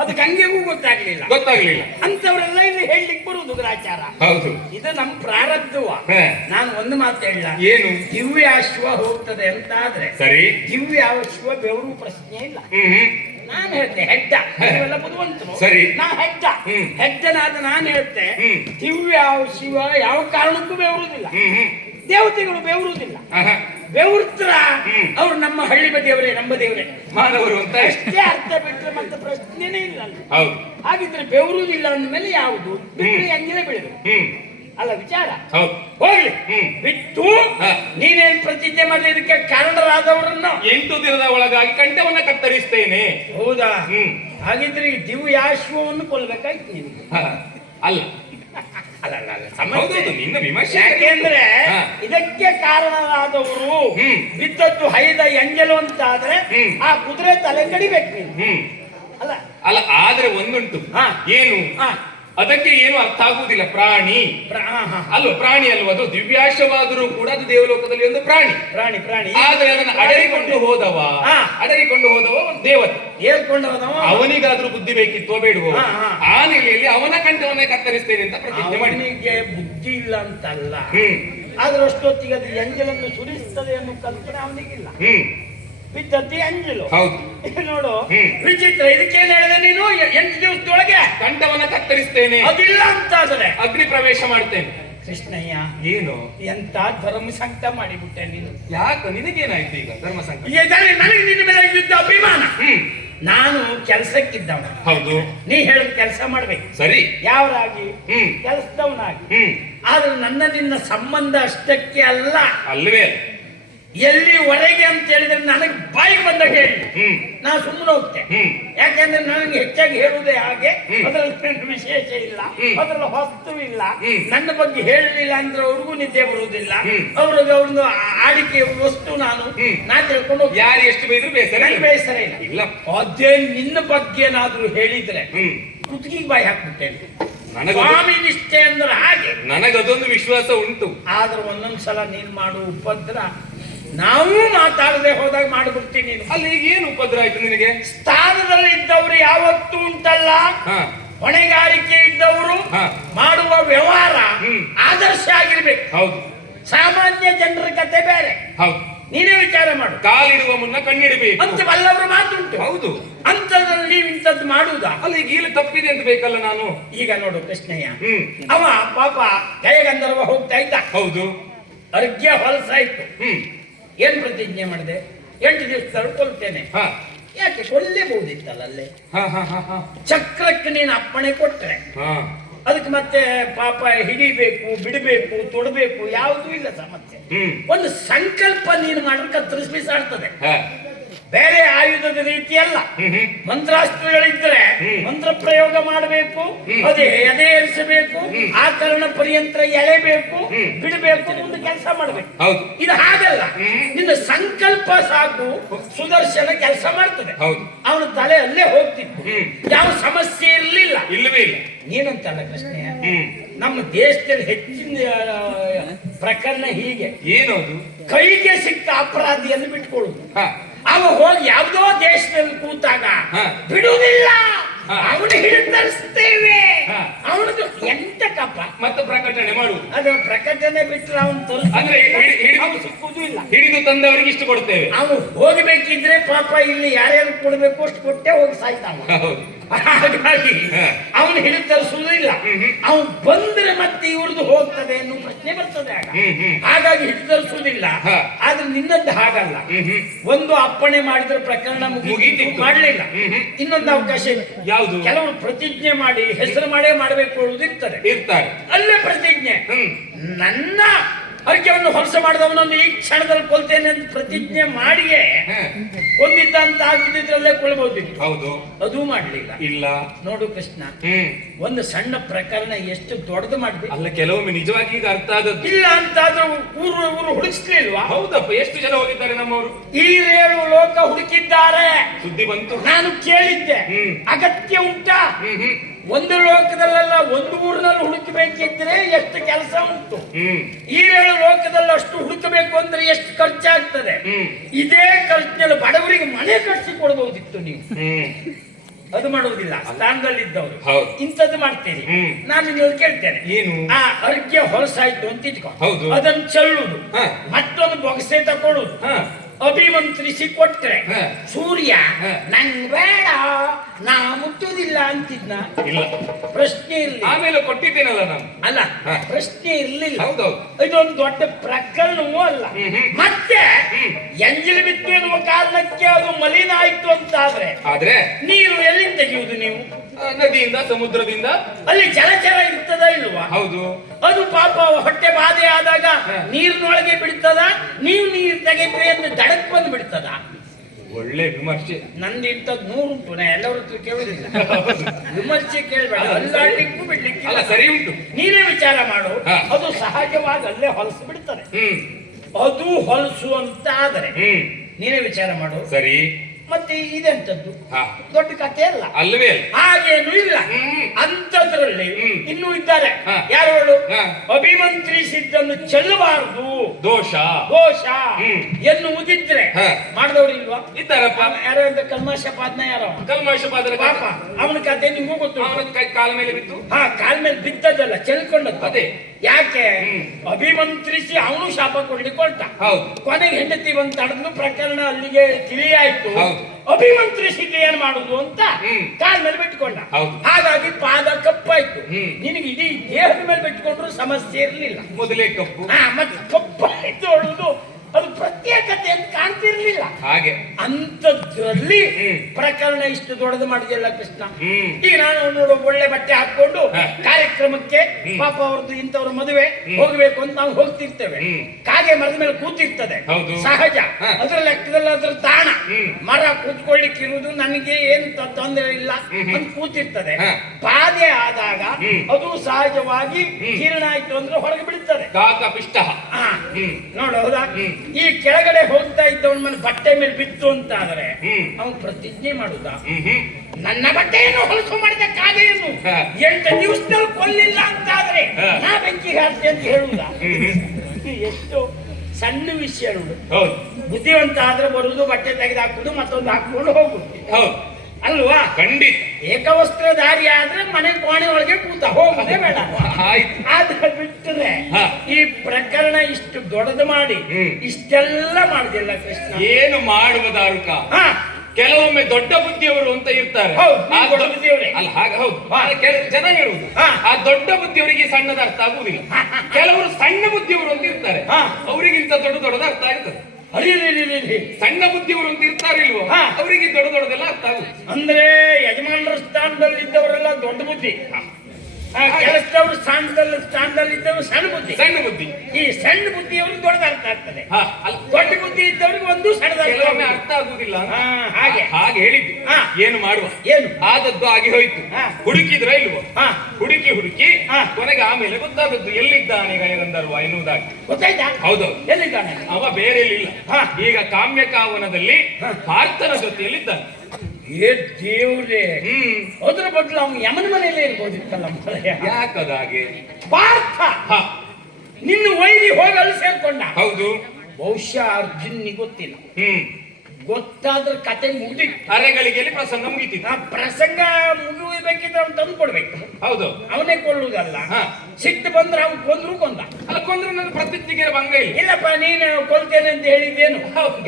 ಅದು ಗಂಗೆಗೂ ಗೊತ್ತಾಗ್ಲಿಲ್ಲ. ಗೊತ್ತಾಗ್ಲಿಲ್ಲ. ಅಂತವರೆಲ್ಲ ಇಲ್ಲಿ ಹೇಳಲಿಕ್ಕೆ ಬರುವುದು ಗ್ರಾಚಾರ. ಹೌದು. ಇದು ನಮ್ಮ ಪ್ರಾರಬ್ಧವ. ನಾನು ಒಂದು ಮಾತು ಹೇಳ ಏನು? ದಿವ್ಯ ಅಶ್ವ ಹೋಗ್ತದೆ ಅಂತ ಆದ್ರೆ ಸರಿ. ದಿವ್ಯ ಅಶ್ವ ಬೆವರು ಪ್ರಶ್ನೆ ಇಲ್ಲ. ನಾನು ಹೇಳ್ತೆ ಹೆಡ್ಡ ಇವೆಲ್ಲ ಬುದ್ಧಿವಂತರು. ಸರಿ. ನಾ ಹೆಡ್ಡ. ಹೆಡ್ಡನಾದ ನಾನು ಹೇಳ್ತೆ. ದಿವ್ಯ ಶಿವ ಯಾವ ಕಾರಣಕ್ಕೂ ಬೆವರುದಿಲ್ಲ ದೇವತೆಗಳು ಬೆವರುವುದಿಲ್ಲ. ಬೆವರ್ತ್ರ. ಅವ್ರು ನಮ್ಮ ಹಳ್ಳಿ ಬದಿಯವರೇ ನಮ್ಮ ದೇವರೇ. ಮಾನವರು ಅಂತ ಅಷ್ಟೇ ಅರ್ಥ ಬಿಟ್ಟರೆ ಮತ್ತೆ ಪ್ರಶ್ನೆನೇ ಇಲ್ಲ ಅಲ್ಲಿ. ಹೌದು. ಹಾಗಿದ್ರೆ ಬೆವರುವುದಿಲ್ಲ ಅಂದ್ಮೇಲೆ ಯಾವುದು? ಬಿಟ್ಟರೆ ಹಂಗಿನೇ ಬೆಳೆದು? ಅಲ್ಲ ವಿಚಾರ. ಹೌದು. ಹೋಗ್ಲಿ. ಬಿಟ್ಟು ನೀನೇನ್ ಪ್ರತಿಜ್ಞೆ ಮಾಡಿದ ಇದಕ್ಕೆ ಕಾರಣರಾದವರನ್ನು? ಎಂಟು ದಿನದ ಒಳಗಾಗಿ ಕಂಠವನ್ನ ಕತ್ತರಿಸ್ತೇನೆ. ಹೌದಾ? ಹಾಗಿದ್ರೆ ಈ ದಿವ್ಯಾಶ್ವವನ್ನು ಕೊಲ್ಬೇಕಾಯ್ತು ನಿನಗೆ. ಹ. ಅಲ್ಲ ಅಲ್ಲ ಅಲ್ಲ ಅಲ್ಲ ಹೌದೌದು ನಿನ್ನ ವಿಮರ್ಶೆ ಯಾಕೆಂದ್ರೆ ಹ. ಇದಕ್ಕೆ ಕಾರಣರಾದವರು ಹ್ಮ್. ಬಿದ್ದದ್ದು ಹೈದ ಎಂಜಲು ಅಂತ ಆದ್ರೆ ಹ್ಮ್. ಆ ಕುದುರೆ ತಲೆ ಕಡಿಬೇಕು ನೀನು ಹ್ಮ್ ಅಲ್ಲ ಅಲ್ಲ ಆದ್ರೆ ಒಂದುಂಟು ಹಾ. ಏನು ಹಾ. ಅದಕ್ಕೆ ಏನು ಅರ್ಥ ಆಗುವುದಿಲ್ಲ ಪ್ರಾಣಿ. ಅಲ್ಲ ಪ್ರಾಣಿ ಅಲ್ವ ಅದು ದಿವ್ಯಾಶವಾದರೂ ಕೂಡ ಅದು ದೇವಲೋಕದಲ್ಲಿ ಒಂದು ಪ್ರಾಣಿ. ಪ್ರಾಣಿ ಪ್ರಾಣಿ. ಆದ್ರೆ ಅದನ್ನು ಅಡರಿಕೊಂಡು ಹೋದವ. ಅಡರಿಕೊಂಡು ಹೋದವ ಒಂದು ದೇವತೆ. ಹೇಳ್ಕೊಂಡು ಹೋದವ? ಅವನಿಗಾದ್ರೂ ಬುದ್ಧಿ ಬೇಕಿತ್ತು ಬೇಡವೋ. ಆ ನೆಲೆಯಲ್ಲಿ ಅವನ ಕಂಠವನ್ನೇ ಕತ್ತರಿಸ್ತೇನೆ ಅಂತ ಪ್ರತಿಜ್ಞೆ ಮಾಡಿ. ಬುದ್ಧಿ ಇಲ್ಲ ಅಂತಲ್ಲ. ಹ್ಮ್. ಆದ್ರೆ ಅಷ್ಟೊತ್ತಿಗೆ ಅದು ಎಂಜಲನ್ನು ಸುರಿಸುತ್ತದೆ ಅನ್ನೋ ಕಲ್ಪನೆ ಅವನಿಗಿಲ್ಲ. ಹ್ಮ್. ಬಿದ್ದದ್ದಿ ಅಂಜಲು. ಹೌದು. ನೋಡು. ವಿಚಿತ್ರ ಇದಕ್ಕೇನ್ ಹೇಳಿದೆ ನೀನು? ಎಂಟು ದಿವಸದೊಳಗೆ. ಕಂಠವನ್ನ ಕತ್ತರಿಸ್ತೇನೆ. ಅದಿಲ್ಲ ಅಂತಾದ್ರೆ ಅಗ್ನಿ ಪ್ರವೇಶ ಮಾಡ್ತೇನೆ. ಕೃಷ್ಣಯ್ಯ ಏನು? ಎಂತ ಧರ್ಮ ಸಂಕಟ ಮಾಡಿಬಿಟ್ಟೆ ನೀನು? ಯಾಕೆ? ನಿನಗೇನಾಯ್ತು ಈಗ ಧರ್ಮ ಸಂಕಟ? ನನಗೆ ನನಗೆ ನಿನ್ನ ಮೇಲೆ ಯುದ್ಧ ಅಭಿಮಾನ. ನಾನು ಕೆಲಸಕ್ಕಿದ್ದವ ಹೌದು. ನೀ ಹೇಳಿದ ಕೆಲಸ ಮಾಡ್ಬೇಕು. ಸರಿ. ಯಾವರಾಗಿ? ಹ್ಮ್. ಕೆಲಸದವನಾಗಿ. ಆದ್ರೆ ನನ್ನ ನಿನ್ನ ಸಂಬಂಧ ಅಷ್ಟಕ್ಕೆ ಅಲ್ಲ. ಅಲ್ವೇ ಎಲ್ಲಿವರೆಗೆ ಅಂತ ಹೇಳಿದ್ರೆ ನನಗೆ ಬಾಯಿಗೆ ಬಂದಾಗ ಹೇಳಿ. ನಾ ಸುಮ್ಮನೆ ಹೋಗ್ತೆ. ಯಾಕಂದ್ರೆ ನನಗೆ ಹೆಚ್ಚಾಗಿ ಹೇಳುವುದೇ ಹಾಗೆ. ಅದರಲ್ಲಿ ವಿಶೇಷ ಇಲ್ಲ. ಅದರಲ್ಲಿ ಹೊಸ್ತು ಇಲ್ಲ. ನನ್ನ ಬಗ್ಗೆ ಹೇಳಲಿಲ್ಲ ಅಂದ್ರೆ ಅವ್ರಿಗೂ ನಿದ್ದೆ ಬರುವುದಿಲ್ಲ. ಅವ್ರಿಗೆ ಅವ್ರದ್ದು ಆಡಿಕೆ ವಸ್ತು ನಾನು. ನಾ ತಿಳ್ಕೊಂಡು ಯಾರು ಎಷ್ಟು ಬೈದ್ರು ಬೇಸರ ಬೇಸರ ಇಲ್ಲ. ಇಲ್ಲ. ಅದೇ ನಿನ್ನ ಬಗ್ಗೆ ಏನಾದ್ರೂ ಹೇಳಿದ್ರೆ ಕುತ್ತಿಗೆ ಬಾಯಿ ಹಾಕ್ಬಿಟ್ಟೇನೆ ನನಗದು ಸ್ವಾಮಿ ನಿಷ್ಠೆ ಅಂದ್ರೆ ಹಾಗೆ. ನನಗದೊಂದು ವಿಶ್ವಾಸ ಉಂಟು. ಆದ್ರೆ ಒಂದೊಂದ್ಸಲ ನೀನ್ ಮಾಡುವ ಉಪದ್ರ ನಾವು ಮಾತಾಡದೆ ಹೋದಾಗ ಮಾಡಿಬಿಡ್ತೀನಿ ನೀನು. ಅಲ್ಲಿ ಈಗ ಏನು ಉಪದ್ರ ಆಯ್ತು ನಿನಗೆ? ಸ್ಥಾನದಲ್ಲಿ ಇದ್ದವರು ಯಾವತ್ತೂ ಉಂಟಲ್ಲ. ಹಾ. ಹೊಣೆಗಾರಿಕೆ ಇದ್ದವರು ಹಾ. ಮಾಡುವ ವ್ಯವಹಾರ ಹ್ಮ್. ಆದರ್ಶ ಆಗಿರ್ಬೇಕು. ಹೌದು. ಸಾಮಾನ್ಯ ಜನರ ಕತೆ ಬೇರೆ. ಹೌದು. ನೀನೇ ವಿಚಾರ ಮಾಡು. ಕಾಲಿಡುವ ಮುನ್ನ ಕಣ್ಣಿಡಬೇಕು. ಅಂತ ಬಲ್ಲವರು ಮಾತುಂಟು. ಹೌದು. ಅಂತದಲ್ಲಿ ನೀವು ಇಂಥದ್ದು ಮಾಡುವುದಾ? ಅಲ್ಲಿ ಈಗ ಇಲ್ಲಿ ತಪ್ಪಿದೆ ಅಂತ ಬೇಕಲ್ಲ ನಾನು? ಈಗ ನೋಡು ಕೃಷ್ಣಯ್ಯ. ಹ್ಮ್. ಅವ ಪಾಪ ಕೈಗಂಧರ್ವ ಹೋಗ್ತಾ ಇದ್ದ. ಹೌದು. ಅರ್ಘ್ಯ ಹೊಲಸಾಯ್ತು. ಹ್ಮ್. ಏನ್ ಪ್ರತಿಜ್ಞೆ ಮಾಡಿದೆ? ಎಂಟು ದಿವಸ ತಡ್ಕೊಳ್ತೇನೆ ಹಾ. ಯಾಕೆ ಕೊಲ್ಲೇಬಹುದಿತ್ತಲ್ಲ ಅಲ್ಲೇ? ಚಕ್ರಕ್ಕೆ ನೀನು ಅಪ್ಪಣೆ ಕೊಟ್ರೆ. ಹಾ. ಅದಕ್ಕೆ ಮತ್ತೆ ಪಾಪ ಹಿಡಿಬೇಕು ಬಿಡಬೇಕು ತೊಡಬೇಕು ಯಾವುದೂ ಇಲ್ಲ ಸಮಸ್ಯೆ. ಒಂದು ಸಂಕಲ್ಪ ನೀನು ಮಾಡಿದ್ರೆ ಕತ್ತರಿಸಿ ಬಿಸಾಡ್ತದೆ. ಹಾ. ಬೇರೆ ಆಯುಧದ ರೀತಿ ಅಲ್ಲ. ಹ್ಮ್ ಹ್ಮ್. ಮಂತ್ರಾಸ್ತ್ರಗಳಿದ್ರೆ ಮಂತ್ರ ಪ್ರಯೋಗ ಮಾಡಬೇಕು ಅದೇ ಎದೆ ಏರಿಸಬೇಕು ಆಕರಣ ಪರ್ಯಂತ್ರ ಎಳೆಬೇಕು. ಬಿಡಬೇಕು ಒಂದು ಕೆಲಸ ಮಾಡಬೇಕು. ಹೌದು. ಇದು ಹಾಗಲ್ಲ. ನಿನ್ನ ಸಂಕಲ್ಪ ಸಾಕು ಸುದರ್ಶನ ಕೆಲಸ ಮಾಡ್ತದೆ. ಹೌದು. ಅವನ ತಲೆ ಅಲ್ಲೇ ಹೋಗ್ತಿತ್ತು ಯಾವ ಸಮಸ್ಯೆ ಇರಲಿಲ್ಲ. ಇಲ್ಲವೇ ಇಲ್ಲ. ಏನಂತಲ್ಲ ಕೃಷ್ಣ. ಹ್ಮ್. ನಮ್ಮ ದೇಶದಲ್ಲಿ ಹೆಚ್ಚಿನ ಪ್ರಕರಣ ಹೀಗೆ. ಏನದು ಕೈಗೆ ಸಿಕ್ಕ ಅಪರಾಧಿಯನ್ನು ಬಿಟ್ಕೊಳ್ಳುದು ಹಾ ಅವ ಹೋಗಿ ಯಾವುದೋ ದೇಶದಲ್ಲಿ ಕೂತಾಗ. ಬಿಡುವುದಿಲ್ಲ. ಅವನು ಹಿಡಿತರಿಸ್ತೇವೆ ಅವನದು ಎಂತ ಕಪ್ಪ? ಮತ್ತೆ ಪ್ರಕಟಣೆ ಮಾಡುವುದು. ಅದು ಪ್ರಕಟಣೆ ಬಿಟ್ಟರೆ ಅವನು ಅಂದ್ರೆ ಹಿಡಿ- ಹಿಡಿದು- ಇಲ್ಲ ಹಿಡಿದು ತಂದವರಿಗೆ ಇಷ್ಟು ಕೊಡ್ತೇವೆ. ಅವನು ಹೋಗಬೇಕಿದ್ರೆ ಪಾಪ ಇಲ್ಲಿ ಯಾರ್ಯಾರು ಕೊಡ್ಬೇಕು ಅಷ್ಟು ಕೊಟ್ಟೆ ಹೋಗಿ ಸಾಯ್ತಾವ. ಹಾಗಾಗಿ. ಅವನು ಹಿಡಿದು ತರಿಸುವುದಿಲ್ಲ. ಅವನು ಬಂದ್ರೆ ಮತ್ತೆ ಇವ್ರದ್ದು ಹೋಗ್ತದೆ ಅನ್ನೋ ಪ್ರಶ್ನೆ ಬರ್ತದೆ ಆಗ. ಹಾಗಾಗಿ ಹಿಡಿದು ತರಿಸುವುದಿಲ್ಲ. ಆದ್ರೆ ನಿನ್ನದ್ದು ಹಾಗಲ್ಲ. ಒಂದು ಅಪ್ಪಣೆ ಮಾಡಿದ್ರೆ ಪ್ರಕರಣ. ಮಾಡಲಿಲ್ಲ. ಇನ್ನೊಂದು ಅವಕಾಶ ಯಾವುದು? ಕೆಲವರು ಪ್ರತಿಜ್ಞೆ ಮಾಡಿ ಹೆಸರು ಮಾಡೇ ಮಾಡಬೇಕು ಅನ್ನೋದು ಇರ್ತದೆ. ಇರ್ತಾರೆ. ಅಲ್ಲೇ ಪ್ರತಿಜ್ಞೆ. ನನ್ನ ಅರ್ಘ್ಯವನ್ನು ಹೊಲಸ ಮಾಡಿದವನನ್ನು ಈ ಕ್ಷಣದಲ್ಲಿ ಕೊಲ್ತೇನೆ ಅಂತ ಪ್ರತಿಜ್ಞೆ ಮಾಡಿಯೇ ಒಂದಿದ್ದ ಅಂತ ಆಗಿದ್ದಿದ್ರಲ್ಲೇ ಕೊಳ್ಬಹುದಿತ್ತು ಹೌದು. ಅದು ಮಾಡಲಿಲ್ಲ. ಇಲ್ಲ. ನೋಡು ಕೃಷ್ಣ ಒಂದು ಸಣ್ಣ ಪ್ರಕರಣ ಎಷ್ಟು ದೊಡ್ಡದು ಮಾಡಿದೆ. ಅಲ್ಲ ಕೆಲವೊಮ್ಮೆ ನಿಜವಾಗಿ ಈಗ ಅರ್ಥ ಆದದ್ದು. ಇಲ್ಲ ಅಂತ ಆದ್ರೂ ಊರು ಊರು ಹುಡುಕಿಸ್ಲಿಲ್ವಾ ಹೌದಪ್ಪ ಎಷ್ಟು ಜನ ಹೋಗಿದ್ದಾರೆ ನಮ್ಮವರು? ಈ ರೇಳು ಲೋಕ ಹುಡುಕಿದ್ದಾರೆ. ಸುದ್ದಿ ಬಂತು. ನಾನು ಕೇಳಿದ್ದೆ. ಅಗತ್ಯ ಉಂಟಾ? ಒಂದು ಲೋಕದಲ್ಲೆಲ್ಲ ಒಂದು ಊರಿನಲ್ಲಿ ಹುಡುಕಬೇಕಿದ್ರೆ ಎಷ್ಟು ಕೆಲಸ ಉಂಟು? ಈರೇಳು ಲೋಕದಲ್ಲಿ ಅಷ್ಟು ಹುಡುಕಬೇಕು ಅಂದ್ರೆ ಎಷ್ಟು ಖರ್ಚಾಗ್ತದೆ? ಇದೇ ಖರ್ಚಿನಲ್ಲಿ ಬಡವರಿಗೆ ಮನೆ ಖರ್ಚು ಕೊಡಬಹುದಿತ್ತು ನೀವು. ಅದು ಮಾಡುವುದಿಲ್ಲ ಸ್ಥಾನದಲ್ಲಿದ್ದವರು. ಇಂಥದ್ದು ಮಾಡ್ತೀರಿ. ನಾನು ನೀವು ಕೇಳ್ತೇನೆ. ಏನು? ಆ ಅರ್ಘ್ಯ ಹೊಲಸಾಯ್ತು ಅಂತ ಇಟ್ಕೊ. ಅದನ್ನ ಚೆಲ್ಲುದು. ಮತ್ತೊಂದು ಬೊಗಸೆ ತಕೊಳ್ಳುದು ಹ. ಅಭಿಮಂತ್ರಿಸಿ ಕೊಟ್ರೆ ಸೂರ್ಯ. ನಂಗ್ ಬೇಡ. ನಾ ಮುಟ್ಟುವುದಿಲ್ಲ ಅಂತಿದ್ನ? ಇಲ್ಲ. ಪ್ರಶ್ನೆ ಇರ್ಲಿ ಆಮೇಲೆ ಕೊಟ್ಟಿದ್ದೇನಲ್ಲ ನಾನು. ಅಲ್ಲ. ಪ್ರಶ್ನೆ ಇರ್ಲಿಲ್ಲ. ಹೌದೌದು. ಇದೊಂದು ದೊಡ್ಡ ಪ್ರಕರಣವೂ ಅಲ್ಲ. ಮತ್ತೆ ಎಂಜಿಲ್ ಬಿತ್ತು ಎನ್ನುವ ಕಾರಣಕ್ಕೆ ಅದು ಮಲಿನ ಆಯ್ತು ಅಂತ ಆದ್ರೆ? ನೀರು ಎಲ್ಲಿಂದ ತೆಗೆಯುವುದು ನೀವು? ನದಿಯಿಂದ ಸಮುದ್ರದಿಂದ. ಅಲ್ಲಿ ಜಲಚರ ಇರ್ತದ ಇಲ್ವಾ? ಹೌದು. ಅದು ಪಾಪ ಹೊಟ್ಟೆ ಬಾಧೆ ಆದಾಗ. ನೀರಿನೊಳಗೆ ಬಿಡ್ತದ? ನೀವು ನೀರು ತೆಗೆದ್ರೆ ಅಂತ ದಡಕ್ಕೆ ಬಂದು ಬಿಡ್ತದ? ಒಳ್ಳೆ ವಿಮರ್ಶೆ. ನಂದು ಇಂಥದ್ದು ನೂರುಂಟು ನಾ ಎಲ್ಲರೂ ಹತ್ರ ಕೇಳುದಿಲ್ಲ. ವಿಮರ್ಶೆ ಕೇಳಬೇಡ ಅಲ್ಲಾಡ್ಲಿಕ್ಕೂ ಬಿಡ್ಲಿಕ್ಕೆ ಅಲ್ಲ ಸರಿ ಉಂಟು. ನೀನೇ ವಿಚಾರ ಮಾಡು. ಅದು ಸಹಜವಾಗಿ ಅಲ್ಲೇ ಹೊಲಸು ಬಿಡ್ತಾರೆ ಅದು ಹೊಲಸು ಅಂತ ಆದರೆ ನೀನೇ ವಿಚಾರ ಮಾಡು. ಸರಿ. ಮತ್ತೆ ಇದೆಂತದ್ದು? ದೊಡ್ಡ ಕಥೆ ಅಲ್ಲ. ಅಲ್ವೇ ಹಾಗೇನು ಇಲ್ಲ. ಅಂತದ್ರಲ್ಲಿ ಇನ್ನೂ ಇದ್ದಾರೆ. ಯಾರು. ಅಭಿಮಂತ್ರಿಸಿದ್ದನ್ನು ಚೆಲ್ಲಬಾರದು. ದೋಷ. ದೋಷ. ಹ್ಮ್. ಎನ್ನುವುದಿದ್ರೆ. ಮಾಡಿದವರು ಇಲ್ವಾ? ಇದ್ದಾರಪ್ಪ. ಯಾರೋ ಅಂತ ಕಲ್ಮಾಶ ಪಾದ್ನ ಯಾರೋ ಕಲ್ಮಾಶ ಪಾದ ಪಾಪ. ಅವನ ಕತೆ ನಿಮಗೂ ಗೊತ್ತು ಅವನ ಕೈ ಕಾಲ ಮೇಲೆ ಬಿತ್ತು ಹಾ ಕಾಲ ಮೇಲೆ ಬಿದ್ದದ್ದಲ್ಲ ಚೆಲ್ಕೊಂಡದ್ದು. ಅದೇ. ಯಾಕೆ. ಅಭಿಮಂತ್ರಿಸಿ ಅವನು ಶಾಪ ಕೊಡ್ಲಿಕ್ಕೆ ಕೊಡ್ತ ಹೌದು. ಕೊನೆಗೆ ಹೆಂಡತಿ ಬಂದ ಪ್ರಕರಣ ಅಲ್ಲಿಗೆ ತಿಳಿಯಾಯ್ತು. ಅಭಿಮಂತ್ರಿಸಿದ್ರೆ ಏನ್ ಮಾಡುದು ಅಂತ. ಕಾಲ್ ಮೇಲೆ ಬಿಟ್ಕೊಂಡ. ಹಾಗಾಗಿ ಪಾದ ಕಪ್ಪಾಯ್ತು. ನಿನಗೆ ಇಡೀ ದೇಹದ ಮೇಲೆ ಬಿಟ್ಕೊಂಡ್ರು ಸಮಸ್ಯೆ ಇರಲಿಲ್ಲ. ಮೊದಲೇ ಕಪ್ಪು. ಮತ್ತೆ ಕಪ್ಪಾಯ್ತು ಹೇಳುದು ಅದು ಪ್ರತ್ಯೇಕತೆ ಅಂತ ಕಾಣ್ತಿರ್ಲಿಲ್ಲ. ಹಾಗೆ. ಅಂತದ್ರಲ್ಲಿ ಪ್ರಕರಣ ಇಷ್ಟು ದೊಡ್ಡದು ಮಾಡಿದೆಯಲ್ಲ ಕೃಷ್ಣ. ಈಗ ನಾನು ನೋಡು ಒಳ್ಳೆ ಬಟ್ಟೆ ಹಾಕೊಂಡು ಕಾರ್ಯಕ್ರಮಕ್ಕೆ. ಪಾಪ ಅವ್ರದ್ದು ಇಂಥವ್ರ ಮದುವೆ. ಹೋಗ್ಬೇಕು ಅಂತ ನಾವು ಹೋಗ್ತಿರ್ತೇವೆ. ಕಾಗೆ ಮರದ ಮೇಲೆ ಕೂತಿರ್ತದೆ. ಸಹಜ. ಅದರ ಲೆಕ್ಕದಲ್ಲಿ ಅದ್ರ ತಾಣ. ಮರ ಕೂತ್ಕೊಳ್ಳಿಕ್ಕೆ ಇರುವುದು ನನಗೆ ಏನ್ ತೊಂದರೆ ಇಲ್ಲ. ಅಂತ ಕೂತಿರ್ತದೆ. ಬಾಧೆ ಆದಾಗ ಅದು ಸಹಜವಾಗಿ. ಜೀರ್ಣ ಆಯ್ತು ಅಂದ್ರೆ ಹೊರಗೆ ಬಿಡುತ್ತದೆ ನೋಡು ಹೌದಾ. ಈ ಕೆಳಗಡೆ ಹೋಗ್ತಾ ಇದ್ದವನ ಬಟ್ಟೆ ಮೇಲೆ ಬಿತ್ತು ಅಂತ ಆದ್ರೆ ಹ್ಮ್. ಅವನು ಪ್ರತಿಜ್ಞೆ ಮಾಡುದ. ನನ್ನ ಬಟ್ಟೆಯನ್ನು ಹೊಲಸು ಮಾಡಿದ ಕಾಗೆಯನ್ನು ಹಾ. ಎಂಟು ದಿವಸದಲ್ಲಿ ಕೊಲ್ಲಿಲ್ಲ ಅಂತಾದ್ರೆ ಹಾ. ನಾ ಬೆಂಕಿ ಹಾಕ್ತೆ ಅಂತ ಹೇಳುದ. ಎಷ್ಟು ಸಣ್ಣ ವಿಷಯ ನೋಡು. ಹೌದು. ಬುದ್ಧಿವಂತ ಆದ್ರೆ ಬರುದು ಬಟ್ಟೆ ತೆಗೆದು ಹಾಕುದು ಮತ್ತೊಂದು ಹಾಕೊಂಡು ಹೋಗುದು ಹೌದು. ಅಲ್ವಾ? ಖಂಡಿತ. ಏಕವಸ್ತ್ರಧಾರಿ ಆದ್ರೆ ಮನೆ ಕೋಣೆ ಒಳಗೆ ಕೂತ ಹೋಗುದೇ ಬೇಡ. ಆಯ್ತು. ಆದ್ರೆ ಬಿಟ್ಟರೆ. ಈ ಪ್ರಕರಣ ಇಷ್ಟು ದೊಡ್ಡದು ಮಾಡಿ. ಇಷ್ಟೆಲ್ಲ ಮಾಡುದಿಲ್ಲ ಕೃಷ್ಣ. ಏನು ಮಾಡುವ ದಾರುಕ? ಕೆಲವೊಮ್ಮೆ ದೊಡ್ಡ ಬುದ್ಧಿಯವರು ಅಂತ ಇರ್ತಾರೆ. ಅಲ್ಲ ಹಾಗೆ ಹೌದು. ಕೆಲವು ಜನ ಹೇಳುವುದು. ಆ ದೊಡ್ಡ ಬುದ್ಧಿಯವರಿಗೆ ಸಣ್ಣದ ಅರ್ಥ ಆಗುವುದಿಲ್ಲ. ಕೆಲವರು ಸಣ್ಣ ಬುದ್ಧಿಯವರು ಅಂತ ಇರ್ತಾರೆ. ಅವರಿಗಿಂತ ದೊಡ್ಡ ದೊಡ್ಡದ ಅರ್ಥ ಆಗ್ತದೆ ಸಣ್ಣ ಬುದ್ಧಿಯವರು ಅಂತ ಇರ್ತಾರೆ ಇಲ್ವೋ ಹಾ. ಅವರಿಗೆ ದೊಡ್ಡ ದೊಡ್ಡದೆಲ್ಲ ಅರ್ಥ ಅಂದ್ರೆ ಯಜಮಾನರ ಸ್ಥಾನದಲ್ಲಿ ಇದ್ದವರೆಲ್ಲ ದೊಡ್ಡ ಬುದ್ಧಿ. ಕೆಲಸದವರು ಸ್ಥಾನದಲ್ಲಿ ಸ್ಥಾನದಲ್ಲಿ ಇದ್ದವರು ಸಣ್ಣ ಬುದ್ಧಿ. ಸಣ್ಣ ಬುದ್ಧಿ. ಈ ಸಣ್ಣ ಬುದ್ಧಿಯವರು ದೊಡ್ಡದ ಅರ್ಥ ಆಗ್ತದೆ. ದೊಡ್ಡ ಬುದ್ಧಿ ಇದ್ದವ್ರಿಗೆ ಒಂದು ಸಣ್ಣದ ಅರ್ಥ ಕೆಲವೊಮ್ಮೆ ಆಗುದಿಲ್ಲ. ಹಾಗೆ. ಹಾಗೆ ಹೇಳಿದ್ದು. ಏನು ಮಾಡುವ? ಏನು? ಆದದ್ದು ಆಗಿ ಹೋಯ್ತು. ಹುಡುಕಿದ್ರ ಇಲ್ವೋ? ಹಾ. ಹುಡುಕಿ ಹುಡುಕಿ ಹಾ. ಕೊನೆಗೆ ಆಮೇಲೆ ಗೊತ್ತಾದದ್ದು ಎಲ್ಲಿದ್ದಾನೆ ಗಯಗಂಧರ್ವ ಎನ್ನುವುದಾಗಿ. ಗೊತ್ತಾಯ್ತಾ? ಹೌದು. ಎಲ್ಲಿದ್ದಾನೆ? ಅವ ಬೇರೆ ಹಾ. ಈಗ ಕಾಮ್ಯ ಕಾವನದಲ್ಲಿ ಪಾರ್ಥನ ಜೊತೆಯಲ್ಲಿದ್ದಾನೆ. ಏ ದೇವ್ರೇ. ಅದ್ರ ಬದಲು ಅವ್ನು ಯಮನ ಮನೆಯಲ್ಲೇ ಇರ್ಬೋದಿತ್ತಲ್ಲ ಮರೆಯ ಯಾಕದಾಗೆ? ಪಾರ್ಥ. ನಿನ್ನ ವೈರಿ ಹೋಗಿ ಅಲ್ಲಿ ಸೇರ್ಕೊಂಡ. ಹೌದು. ಬಹುಶಃ ಅರ್ಜುನ್ನಿಗೆ ಗೊತ್ತಿಲ್ಲ. ಹ್ಮ್. ಗೊತ್ತಾದ್ರೆ ಕತೆ ಮುಗಿದಿತ್ತು. ಅರೆಗಳಿಗೆ ಪ್ರಸಂಗ ಮುಗಿತಿತ್ತು? ಆ ಪ್ರಸಂಗ ಮುಗಿಬೇಕಿದ್ರೆ ಅವ್ನು ತಂದು ಕೊಡ್ಬೇಕು ಹೌದು ಅವನೇ ಕೊಲ್ಲುವುದಲ್ಲ ಹಾ. ಸಿಟ್ಟು ಬಂದ್ರೆ ಅವ್ನು ಕೊಂದ್ರು ಕೊಂದ ಅಲ್ಲ ಕೊಂದ್ರು ನನ್ನ ಪ್ರತಿಜ್ಞೆಗೆ ಭಂಗ ಇಲ್ಲ ಇಲ್ಲಪ್ಪ ನೀನು ಕೊಲ್ತೇನೆ ಅಂತ ಹೇಳಿದ್ದೇನು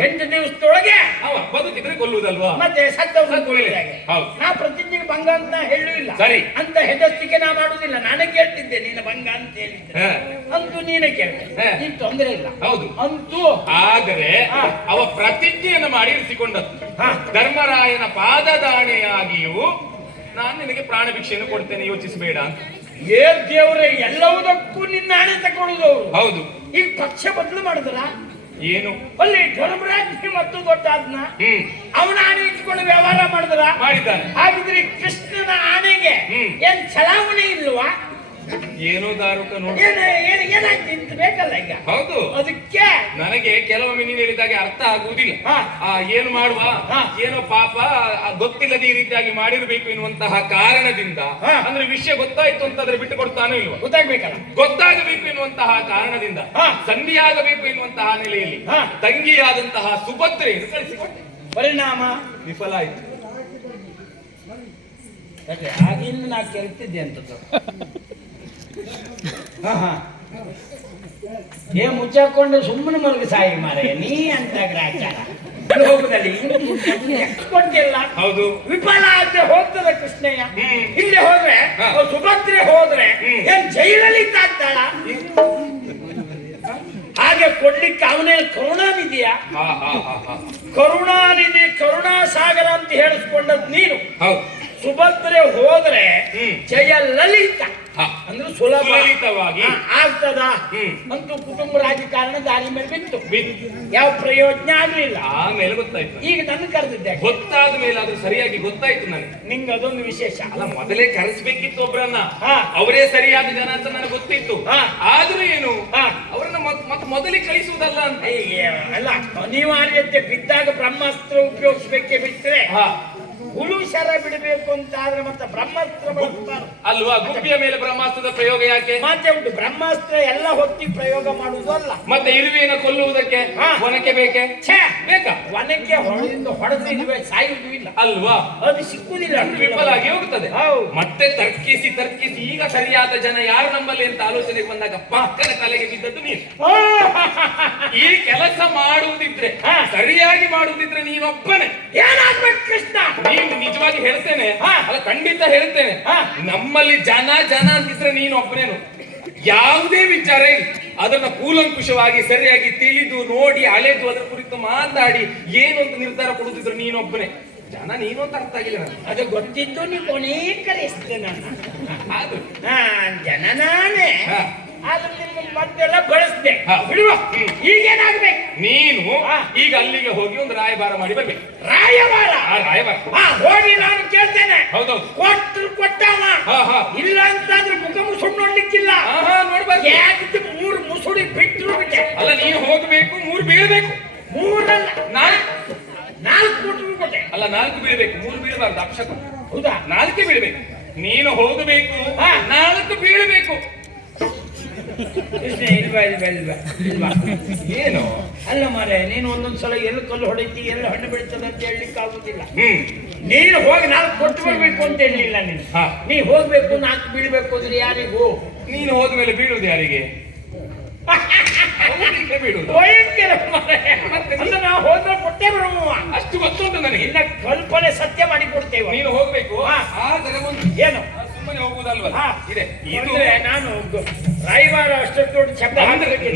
ಎಂಟು ದಿವಸದೊಳಗೆ ಅವ ಬದುಕಿದ್ರೆ ಕೊಲ್ಲುವುದಲ್ವಾ ಮತ್ತೆ ಸತ್ತವ್ ಸತ್ತವ್ರು ಕೊಲ್ಲಿದಾಗೆ. ಹೌದು. ನಾ ಪ್ರತಿಜ್ಞೆಗೆ ಭಂಗ ಅಂತ ಹೇಳೂ ಇಲ್ಲ ಸರಿ. ಅಂತ ಹೆದರ್ಸಿಕೆ ನಾ ಮಾಡುದಿಲ್ಲ ನಾನೇ ಕೇಳ್ತಿದ್ದೆ ನೀನು ಭಂಗ ಅಂತ ಹೇಳಿದ್ದೆ. ಅಂತೂ ನೀನೇ ಕೇಳ್ತೇನೆ. ನೀನ್ ತೊಂದರೆ ಇಲ್ಲ ಹೌದು ಅಂತೂ ಆದರೆ. ಅವ ಪ್ರತಿಜ್ಞೆಯನ್ನು ಮಾಡಿ ಇರಿಸಿಕೊಂಡದ್ದು. ಧರ್ಮರಾಯನ ಪಾದದಾಣೆಯಾಗಿಯೂ ನಾನು ನಿನಗೆ ಪ್ರಾಣ ಭಿಕ್ಷೆಯನ್ನು ಕೊಡ್ತೇನೆ ಯೋಚಿಸಬೇಡ. ಅಂತ ಏ ದೇವ್ರೆ ಎಲ್ಲವುದಕ್ಕೂ ನಿನ್ನ ಹಣೆ ತಗೊಳ್ಳುದವ್ರು ಹೌದು. ಈಗ ಪಕ್ಷ ಬದಲು ಮಾಡಿದ್ರ? ಏನು? ಅಲ್ಲಿ ಧರ್ಮರಾಜ್ ಮತ್ತು ಗೊತ್ತಾದ್ನ? ಹ್ಮ್. ಅವನ ಆಣೆ ಇಟ್ಕೊಂಡು ವ್ಯವಹಾರ ಮಾಡಿದ್ರ? ಮಾಡಿದ್ದಾನೆ ಹಾಗಿದ್ರೆ ಕೃಷ್ಣನ ಆಣೆಗೆ. ಏನ್ ಚಲಾವಣೆ ಇಲ್ವಾ? ಏನೋ ದಾರುಕ ನೋಡಿ ಬೇಕಲ್ಲ ಈಗ? ಹೌದು. ಅದಕ್ಕೆ? ನನಗೆ ಕೆಲವೊಮ್ಮೆ ನೀನು ಹೇಳಿದಾಗೆ ಅರ್ಥ ಆಗುವುದಿಲ್ಲ. ಹಾ. ಆ ಏನು ಮಾಡುವ? ಹಾ. ಏನೋ ಪಾಪ ಗೊತ್ತಿಲ್ಲದ ಈ ರೀತಿಯಾಗಿ ಮಾಡಿರ್ಬೇಕು ಎನ್ನುವಂತಹ ಕಾರಣದಿಂದ ಹಾ. ಅಂದ್ರೆ ವಿಷಯ ಗೊತ್ತಾಯ್ತು ಅಂತಂದ್ರೆ ಬಿಟ್ಟು ಕೊಡ್ತಾನೋ ಇಲ್ವಾ? ಗೊತ್ತಾಗ್ಬೇಕಲ್ಲ. ಗೊತ್ತಾಗಬೇಕು ಎನ್ನುವಂತಹ ಕಾರಣದಿಂದ. ಹಾ. ಸಂಧಿಯಾಗಬೇಕು ಎನ್ನುವಂತಹ ನೆಲೆಯಲ್ಲಿ ಹಾ. ತಂಗಿಯಾದಂತಹ ಸುಭದ್ರೆ ಪರಿಣಾಮ? ವಿಫಲ ಆಯ್ತು. ಯಾಕೆ? ಆಗಿಂದ ನಾ ಕೇಳ್ತಿದ್ದೆ ಅಂತ ಹಾ ಹಾ. ಏ ಮುಚ್ಚಾಕೊಂಡು ಸುಮ್ಮನೆ ಮಲಗಿ ಸಾಯಿ ಮಾರೆ ನೀ ಅಂತ ಗ್ರಾಚಾರ. ಲೋಕದಲ್ಲಿ ಕೊಟ್ಟಿಲ್ಲ ಹೌದು ವಿಫಲ ಆದ್ರೆ ಹೋಗ್ತದೆ ಕೃಷ್ಣಯ್ಯ. ಹಿಂದೆ ಇಲ್ಲಿ ಹೋದ್ರೆ ಸುಭದ್ರೆ ಹೋದ್ರೆ. ಏನ್ ಜೈಲಲ್ಲಿ ತಾಗ್ತಾಳ ಹಾಗೆ ಕೊಡ್ಲಿಕ್ಕೆ ಅವನೇ ಕರುಣಾನಿಧಿಯ. ಕರುಣಾನಿಧಿ ಕರುಣಾ ಸಾಗರ ಅಂತ ಹೇಳಿಸ್ಕೊಂಡದ್ ನೀನು. ಹೌದು. ಸುಭದ್ರೆ ಹೋದ್ರೆ. ಜಯ ಲಲಿತ. ಅಂದ್ರೆ ಸುಲಭ ಸುಲಲಿತವಾಗಿ. ಹಾ, ಆಗ್ತದ. ಅಂತೂ ಕುಟುಂಬ ರಾಜಕಾರಣ ದಾರಿ ಮೇಲೆ ಬಿತ್ತು. ಯಾವ ಪ್ರಯೋಜನ ಆಗ್ಲಿಲ್ಲ ಆಮೇಲೆ ಗೊತ್ತಾಯ್ತು ಈಗ ನನ್ನ ಕರೆದಿದ್ದೆ ಗೊತ್ತಾದ ಮೇಲೆ ಅದು ಸರಿಯಾಗಿ ಗೊತ್ತಾಯ್ತು ನನಗೆ ನಿಂಗೆ ಅದೊಂದು ವಿಶೇಷ ಅಲ್ಲ ಮೊದಲೇ ಕರೆಸ್ಬೇಕಿತ್ತು ಒಬ್ರನ್ನ ಹಾ. ಅವರೇ ಸರಿಯಾದ ಜನ ಅಂತ ನನಗೆ ಗೊತ್ತಿತ್ತು. ಆದ್ರೂ ಏನು. ಅವರನ್ನ ಮತ್- ಮತ್ತೆ ಮೊದಲೇ ಕಳಿಸುವುದಲ್ಲ ಅಂತ ಅಲ್ಲ ಅನಿವಾರ್ಯತೆ ಬಿದ್ದಾಗ ಬ್ರಹ್ಮಾಸ್ತ್ರ ಉಪಯೋಗಿಸ್ಬೇಕೆ ಬಿಟ್ಟರೆ. ಹುಳು ಶರ ಬಿಡಬೇಕು ಅಂತ ಆದ್ರೆ ಮತ್ತೆ ಬ್ರಹ್ಮಾಸ್ತ್ರ ಅಲ್ವಾ? ಗುಬ್ಬಿಯ ಮೇಲೆ ಬ್ರಹ್ಮಾಸ್ತ್ರದ ಪ್ರಯೋಗ ಯಾಕೆ? ಮತ್ತೆ ಉಂಟು. ಬ್ರಹ್ಮಾಸ್ತ್ರ ಎಲ್ಲ ಹೊತ್ತಿ ಪ್ರಯೋಗ ಮಾಡುವುದು ಅಲ್ಲ. ಮತ್ತೆ ಇರುವೆಯನ್ನು ಕೊಲ್ಲುವುದಕ್ಕೆ. ಒನಕೆ ಬೇಕೆ? ಛೇ! ಬೇಕಾ? ವನಕ್ಕೆ ಹೊಡೆದಿಂದ ಹೊಡೆದು ಇರುವೆ ಸಾಯುವುದು ಇಲ್ಲ. ಅಲ್ವಾ? ಅದು ಸಿಕ್ಕುವುದಿಲ್ಲ. ವಿಫಲ ಆಗಿ ಹೋಗುತ್ತದೆ ಮತ್ತೆ ತರ್ಕಿಸಿ ತರ್ಕಿಸಿ ಈಗ ಸರಿಯಾದ ಜನ ಯಾರು ನಮ್ಮಲ್ಲಿ ಅಂತ ಆಲೋಚನೆಗೆ ಬಂದಾಗ ಪಕ್ಕನ ತಲೆಗೆ ಬಿದ್ದದ್ದು ನೀನು ಈ ಕೆಲಸ ಮಾಡುವುದಿದ್ರೆ. ಸರಿಯಾಗಿ ಮಾಡುವುದಿದ್ರೆ ನೀನೊಬ್ಬನೇ. ಏನಾಗ್ಬೇಕು ಕೃಷ್ಣ? ನೀನು ನಿಜವಾಗಿ ಹೇಳ್ತೇನೆ. ಅಲ್ಲ ಖಂಡಿತ ಹೇಳ್ತೇನೆ. ನಮ್ಮಲ್ಲಿ ಜನ ಜನ ಅಂತಿದ್ರೆ ನೀನು ಒಬ್ಬನೇನು ಯಾವುದೇ ವಿಚಾರ ಇಲ್ಲ ಅದನ್ನ ಕೂಲಂಕುಷವಾಗಿ ಸರಿಯಾಗಿ ತಿಳಿದು ನೋಡಿ ಅಳೆದು ಅದರ ಕುರಿತು ಮಾತಾಡಿ ಏನು ಅಂತ ನಿರ್ಧಾರ ಕೊಡುತ್ತಿದ್ರು ನೀನೊಬ್ಬನೇ ಜನ ನೀನು ಅಂತ ಅರ್ಥ ಆಗಿಲ್ಲ ನನಗೆ ಅದು ಗೊತ್ತಿದ್ದು ನೀವು ಕೊನೆ ಕರೆಸ್ತೇನೆ ನನ್ನ ಅದು ಹಾ ಜನ ನಾನೇ ಹಾ. ಆದ್ರೆ ನಿನ್ನ ಮತ್ತೆಲ್ಲ ಬಳಸ್ದೆ ಹಾ. ಬಿಡುವ ಹ್ಮ್. ಈಗೇನಾಗ್ಬೇಕು ನೀನು. ಈಗ ಅಲ್ಲಿಗೆ ಹೋಗಿ ಒಂದು ರಾಯಭಾರ ಮಾಡಿ ಬರ್ಬೇಕು ರಾಯಭಾರ ಹೋಗಿ ನಾನು ಕೇಳ್ತೇನೆ. ಹೌದೌದು. ಕೊಟ್ಟರು ಕೊಟ್ಟವ. ಹಾ ಹಾ. ಇಲ್ಲ ಅಂತಂದ್ರೆ ಮುಖ ಮುಸುಡ್ ನೋಡ್ಲಿಕ್ಕಿಲ್ಲ ಹಾ ಹಾ ನೋಡ್ಬಾರ್ದು ಯಾಕಿದ್ದು ಮೂರು ಮುಸುಡಿ ಬಿಟ್ಟರು ಬಿಟ್ಟೆ ಅಲ್ಲ ನೀನು ಹೋಗ್ಬೇಕು ಮೂರು ಬೀಳ್ಬೇಕು ಮೂರಲ್ಲ ನಾಲ್ಕು ನಾಲ್ಕು ಕೊಟ್ಟರು ಕೊಟ್ಟೆ ಅಲ್ಲ ನಾಲ್ಕು ಬೀಳ್ಬೇಕು ಮೂರು ಬೀಳಬಾರ್ದು ಅಕ್ಷತ ಹೌದಾ ನಾಲ್ಕೇ ಬೀಳ್ಬೇಕು ನೀನು ಹೋಗಬೇಕು ಹಾ. ನಾಲ್ಕು ಬೀಳಬೇಕು ಇಲ್ವಾ ಏನು? ಅಲ್ಲ ಮಾರೆ ನೀನು ಒಂದೊಂದು ಸಲ ಎಲ್ಲಿ ಕಲ್ಲು ಹೊಡಿತಿ ಎಲ್ಲಿ ಹಣ್ಣು ಬೆಳೀತದೆ ಅಂತ ಹೇಳಲಿಕ್ಕೆ ಆಗುದಿಲ್ಲ. ನೀನು ಹೋಗಿ ನಾಲ್ಕು ಕೊಟ್ಟು ಬರ್ಬೇಕು ಅಂತ ಹೇಳಲಿಲ್ಲ ನೀನು. ನೀ ಹೋಗ್ಬೇಕು ನಾಲ್ಕು ಬೀಳ್ಬೇಕು ಅಂದ್ರೆ ಯಾರಿಗೂ? ನೀನು ಹೋದ್ಮೇಲೆ ಬೀಳುದು ಯಾರಿಗೆ? ನಾವು ಹೋದ್ರೆ ಕೊಟ್ಟೇ ಬರುವ ಅಷ್ಟು ಗೊತ್ತುಂಟು ನನಗೆ. ಇನ್ನ ಕಲ್ಪನೆ ಸತ್ಯ ಮಾಡಿ ಕೊಡ್ತೇವೆ ನೀನು ಹೋಗ್ಬೇಕು. ಆದರೆ ಏನು? ಸುಮ್ಮನೆ ಹೋಗುದಲ್ವ ಹಾ. ಇದೆ. ಅಂದ್ರೆ ನಾನು ಶಬ್ದ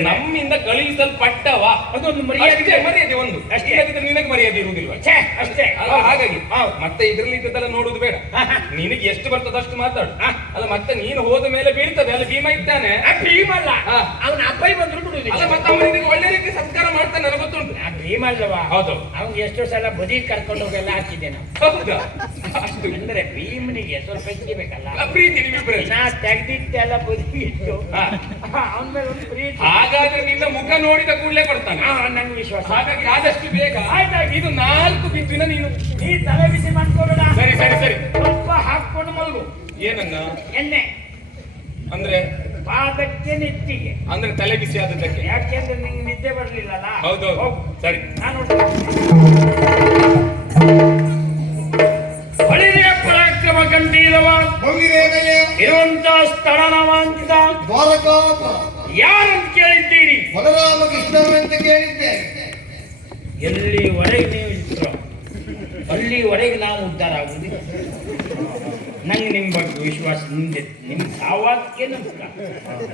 ನಮ್ಮಿಂದ ಕಳುಹಿಸಲ್ಪಟ್ಟವ? ಅದೊಂದು ಮರ್ಯಾದೆ ಮರ್ಯಾದೆ ಒಂದು. ಅಷ್ಟೇ. ಇಲ್ಲದಿದ್ರೆ ನಿನಗೆ ಮರ್ಯಾದೆ ಇರುವುದಿಲ್ಲ ಛೇ, ಅಷ್ಟೇ. ಅಲ್ಲ ಹಾಗಾಗಿ ಮತ್ತೆ ಇದ್ರಲ್ಲಿ ಇದ್ದದೆಲ್ಲ ನೋಡುದು ಬೇಡ. ನಿನಗೆ ಎಷ್ಟು ಬರ್ತದೆ ಅಷ್ಟು ಮಾತಾಡು. ಅಲ್ಲ ಮತ್ತೆ ನೀನು ಹೋದ ಮೇಲೆ ಬೀಳ್ತದೆ. ಅಲ್ಲ ಭೀಮ ಇದ್ದಾನೆ. ಆ ಭೀಮಲ್ಲ ಹಾ. ಅವನ ಅಪ್ಪೈ ಬಂದ್ರು ಅಲ್ಲ ಬಿಡುದಿಲ್ಲ ಮತ್ತೆ ಅವನಿಗೆ ಒಳ್ಳೆ ರೀತಿ ಸಂಸ್ಕಾರ ಮಾಡ್ತಾನೆ ನನಗೆ ಗೊತ್ತುಂಟು. ಆ ಭೀಮಲ್ಲವಾ ಹೌದು. ಅವ್ನಿಗೆ ಎಷ್ಟೋ ಸಲ ಬದಿ ಕರ್ಕೊಂಡು ಹೋಗೆಲ್ಲ ಹಾಕಿದ್ದೆ ಹಾಕಿದ್ದೇನೆ ಹೌದಾ? ಅಷ್ಟು. ಅಂದ್ರೆ ಭೀಮನಿಗೆ ಸ್ವಲ್ಪ ಹೆಚ್ಚಿಗೆ ಬೇಕಲ್ಲ? ಪ್ರೀತಿ ನಾ ತೆಗ್ದಿಟ್ಟೆಲ್ಲ ಬದಿ ಇಟ್ಟು ಹಾ. ಅವನ ಮೇಲೆ ಒಂದು ಪ್ರೀತಿ. ಹಾಗಾದ್ರೆ ನಿನ್ನ ಮುಖ ನೋಡಿದ ಕೂಡಲೇ ಕೊಡ್ತಾನೆ. ನಂಗೆ ವಿಶ್ವಾಸ. ಹಾಗಾಗಿ ಆದಷ್ಟು ಬೇಗ. ಆಯ್ತಾಯ್ತು. ಇದು ನಾಲ್ಕು ಬಿದ್ದಿನ ನೀನು. ನೀ ತಲೆ ಬಿಸಿ ಮಾಡ್ಕೋಬೇಡ. ಸರಿ ಸರಿ ಸರಿ. ಸ್ವಲ್ಪ ಹಾಕೊಂಡು ಮಲ್ಗು. ಏನನ್ನ? ಎಣ್ಣೆ. ಅಂದ್ರೆ? ಪಾದಕ್ಕೆ ನೆತ್ತಿಗೆ ಅಂದ್ರೆ ತಲೆ ಬಿಸಿ ಆದದ್ದಕ್ಕೆ. ಯಾಕೆಂದ್ರೆ ನಿಂಗೆ ನಿದ್ದೆ ಬರ್ಲಿಲ್ಲಲ್ಲ? ಹೌದು. ಸರಿ. ನಾನು ಭಂಗಿರೇನೆಯ ಇರುವಂತ ಸ್ಥಳನವಾಂತ ದ್ವಾರಕಾಪ. ಯಾರಂತ ಕೇಳಿದ್ದೀರಿ? ಬಲರಾಮ ಕೃಷ್ಣವೆಂತ ಕೇಳಿದ್ದೆ. ಎಲ್ಲಿವರೆಗೆ ನೀವು ಇದ್ರು? ಅಲ್ಲಿವರೆಗೆ ನಾವು ಉದ್ಧಾರ ಆಗುದಿಲ್ಲ ನಂಗೆ ನಿಮ್ಮ ಬಗ್ಗೆ ವಿಶ್ವಾಸ ನಿಮ್ದೆ ನಿಮ್ಮ ಸಾವಾದಕ್ಕೆ ನಮಸ್ಕಾರ.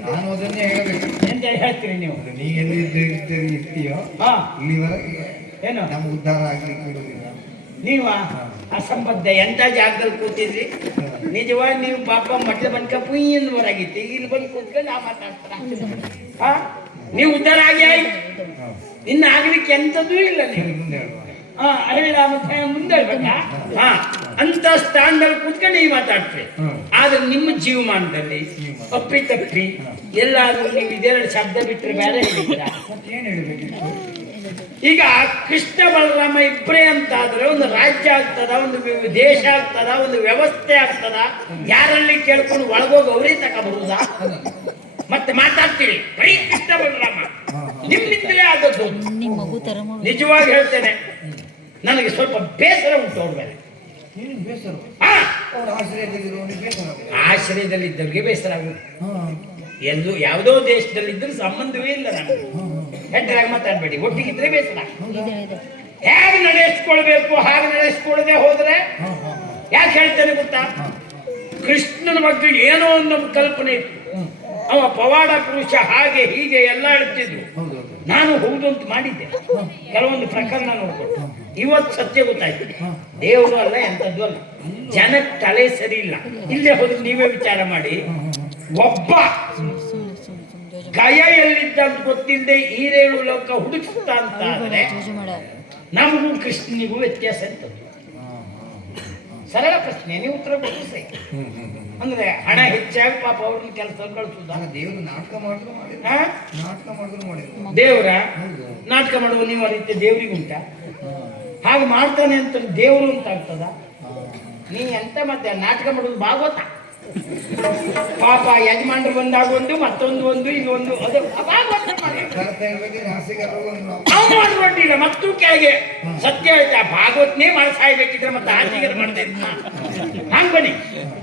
ನಾನು ಅದನ್ನೇ ಹೇಳಬೇಕು. ಎಂತ ಹೇಳ್ತೀರಿ ನೀವು? ನೀ ಎಲ್ಲಿ ಇದ್ದೀರಿ ಇರ್ತೀಯೋ ಹಾ. ಇಲ್ಲಿವರೆಗೆ ಏನು? ನಮ್ಗೆ ಉದ್ಧಾರ ಆಗ್ಲಿಕ್ಕೆ ಬಿಡುವುದಿಲ್ಲ ನೀವಾ? ಅಸಂಬದ್ಧ ಎಂತ ಜಾಗದಲ್ಲಿ ಕೂತಿದ್ರಿ? ನಿಜವಾಗಿ ನೀವು ಪಾಪ ಮಠದ ಬಂದ್ಕ ಪುಯ್ಯನ್ ಹೊರಗಿತ್ತು ಇಲ್ಲಿ ಬಂದು ಕೂತ್ಕೊಂಡು ನಾ ಮಾತಾಡ್ತಾರ. ಹಾ ನೀವು ಉದ್ಧಾರ ಆಗಿ ಆಯ್ತು. ಇನ್ನು ಆಗ್ಲಿಕ್ಕೆ ಎಂಥದ್ದೂ ಇಲ್ಲ ನೀವು. ಹಾ ಹೇಳ ಮತ್ತೆ ಮುಂದೆ ಹೇಳ್ಬೇಕಾ? ಹಾ ಅಂತ ಸ್ಥಾನದಲ್ಲಿ ಕೂತ್ಕೊಂಡು ಈ ಮಾತಾಡ್ತೀರಿ. ಆದ್ರೆ ನಿಮ್ಮ ಜೀವಮಾನದಲ್ಲಿ ಅಪ್ಪಿ ತಪ್ಪಿ ಎಲ್ಲಾದ್ರೂ ನೀವು ಇದೆರಡು ಶಬ್ದ ಬಿಟ್ಟರೆ ಬೇರೆ ಹೇಳ್ಬೇಕಿತ್ತು? ಈಗ ಕೃಷ್ಣ ಬಲರಾಮ ಇಬ್ಬರೇ ಅಂತ ಆದ್ರೆ ಒಂದು ರಾಜ್ಯ ಆಗ್ತದ ಒಂದು ದೇಶ ಆಗ್ತದ ಒಂದು ವ್ಯವಸ್ಥೆ ಆಗ್ತದ. ಯಾರಲ್ಲಿ ಕೇಳ್ಕೊಂಡು ಒಳಗೋಗಿ ಅವರೇ ತಗೊಬರುದಾ ಮತ್ತೆ ಮಾತಾಡ್ತೀವಿ ಬರೀ ಕೃಷ್ಣ ಬಲರಾಮ. ನಿಮ್ಮಿಂದಲೇ ಆದದ್ದು. ನಿಜವಾಗಿ ಹೇಳ್ತೇನೆ ನನಗೆ ಸ್ವಲ್ಪ ಬೇಸರ ಉಂಟು ಅವ್ರ ಮೇಲೆ. ಆಶ್ರಯದಲ್ಲಿ ಬೇಸರ? ಇದ್ದವ್ರಿಗೆ ಬೇಸರ ಆಗುತ್ತೆ ಎಲ್ಲೂ ಯಾವುದೋ ದೇಶದಲ್ಲಿದ್ದರೂ ಸಂಬಂಧವೇ ಇಲ್ಲ ನಾನು ಹೆಡ್ಡರಾಗಿ ಮಾತಾಡ್ಬೇಡಿ. ಒಟ್ಟಿಗಿದ್ರೆ ಬೇಸರ. ಇದೆ ಇದೆ. ಹೇಗೆ ನಡೆಸ್ಕೊಳ್ಬೇಕು ಹಾಗೆ ನಡೆಸ್ಕೊಳ್ಳದೆ ಹೋದ್ರೆ? ಯಾಕೆ ಹೇಳ್ತೇನೆ ಗೊತ್ತಾ? ಕೃಷ್ಣನ ಬಗ್ಗೆ ಏನೋ ಒಂದು ಕಲ್ಪನೆ ಇತ್ತು. ಅವ ಪವಾಡ ಪುರುಷ ಹಾಗೆ ಹೀಗೆ ಎಲ್ಲ ಹೇಳ್ತಿದ್ರು ನಾನು ಹೌದು ಅಂತ ಮಾಡಿದ್ದೆ. ಕೆಲವೊಂದು ಪ್ರಕರಣ ನೋಡ್ಕೊಂಡು ಇವತ್ತು ಸತ್ಯ ಗೊತ್ತಾಯ್ತು. ದೇವರು ಅಲ್ಲ ಎಂಥದ್ದು ಅಲ್ಲ. ಜನಕ್ಕೆ ತಲೆ ಸರಿ ಇಲ್ಲ. ಇಲ್ಲೇ ಹೋದ್ರೆ ನೀವೇ ವಿಚಾರ ಮಾಡಿ. ಒಬ್ಬ ಸುಮ್ಮನೆ ಸುಮ್ಮನೆ ಸುಮ್ಮನೆ ಜೋಜು ಗಯ ಎಲ್ಲಿದ್ದ ಅಂತ ಗೊತ್ತಿಲ್ಲದೆ ಈರೇಳು ಲೋಕ ಹುಡುಕುತ್ತ ಅಂತ ಆದರೆ ನಮಗೂ ಕೃಷ್ಣನಿಗೂ ವ್ಯತ್ಯಾಸ ಹಾ ಸರಳ ಪ್ರಶ್ನೆ ನೀವು ಉತ್ತರ ಕೊಟ್ಟು ಹ್ಮ್ ಅಂದ್ರೆ ಹಣ ಹೆಚ್ಚಾಗಿ ಪಾಪ ಅವ್ರನ್ನ ಕೆಲಸ ಕಳಿಸುದ? ದೇವರು ನಾಟಕ ಮಾಡಿದ್ರು ಮಾಡಿದ್ರು. ನಾಟಕ ಮಾಡಿದ್ರು ಮಾಡಿದ್ರು. ದೇವರ? ನಾಟಕ ಮಾಡುವ ನೀವು ಆ ರೀತಿ ದೇವ್ರಿಗೆ ಉಂಟ? ಹಾಗೆ ಮಾಡ್ತಾನೆ ಅಂತ ದೇವರು ಅಂತ ಆಗ್ತದ? ನೀ ಎಂತ ಮತ್ತೆ ನಾಟಕ ಮಾಡೋದು ಭಾಗವತ? ಪಾಪ ಯಜಮಾನ್ರು ಬಂದಾಗ ಒಂದು ಮತ್ತೊಂದು ಒಂದು ಇನ್ನೊಂದು ಅದು ಒಂದು ಮಾಡ್ಕೊಂಡಿಲ್ಲ ಮತ್ತು ಕೆಳಗೆ. ಸತ್ಯ ಹೇಳ್ತಾ ಭಾಗವತ್ನೇ ಮಾಡ್ಸಾಯ್ಬೇಕಿದ್ರೆ ಮತ್ತೆ ಆಚೆಗೆ ಮಾಡ್ತೇನೆ ಹಂಗ ಬನ್ನಿ.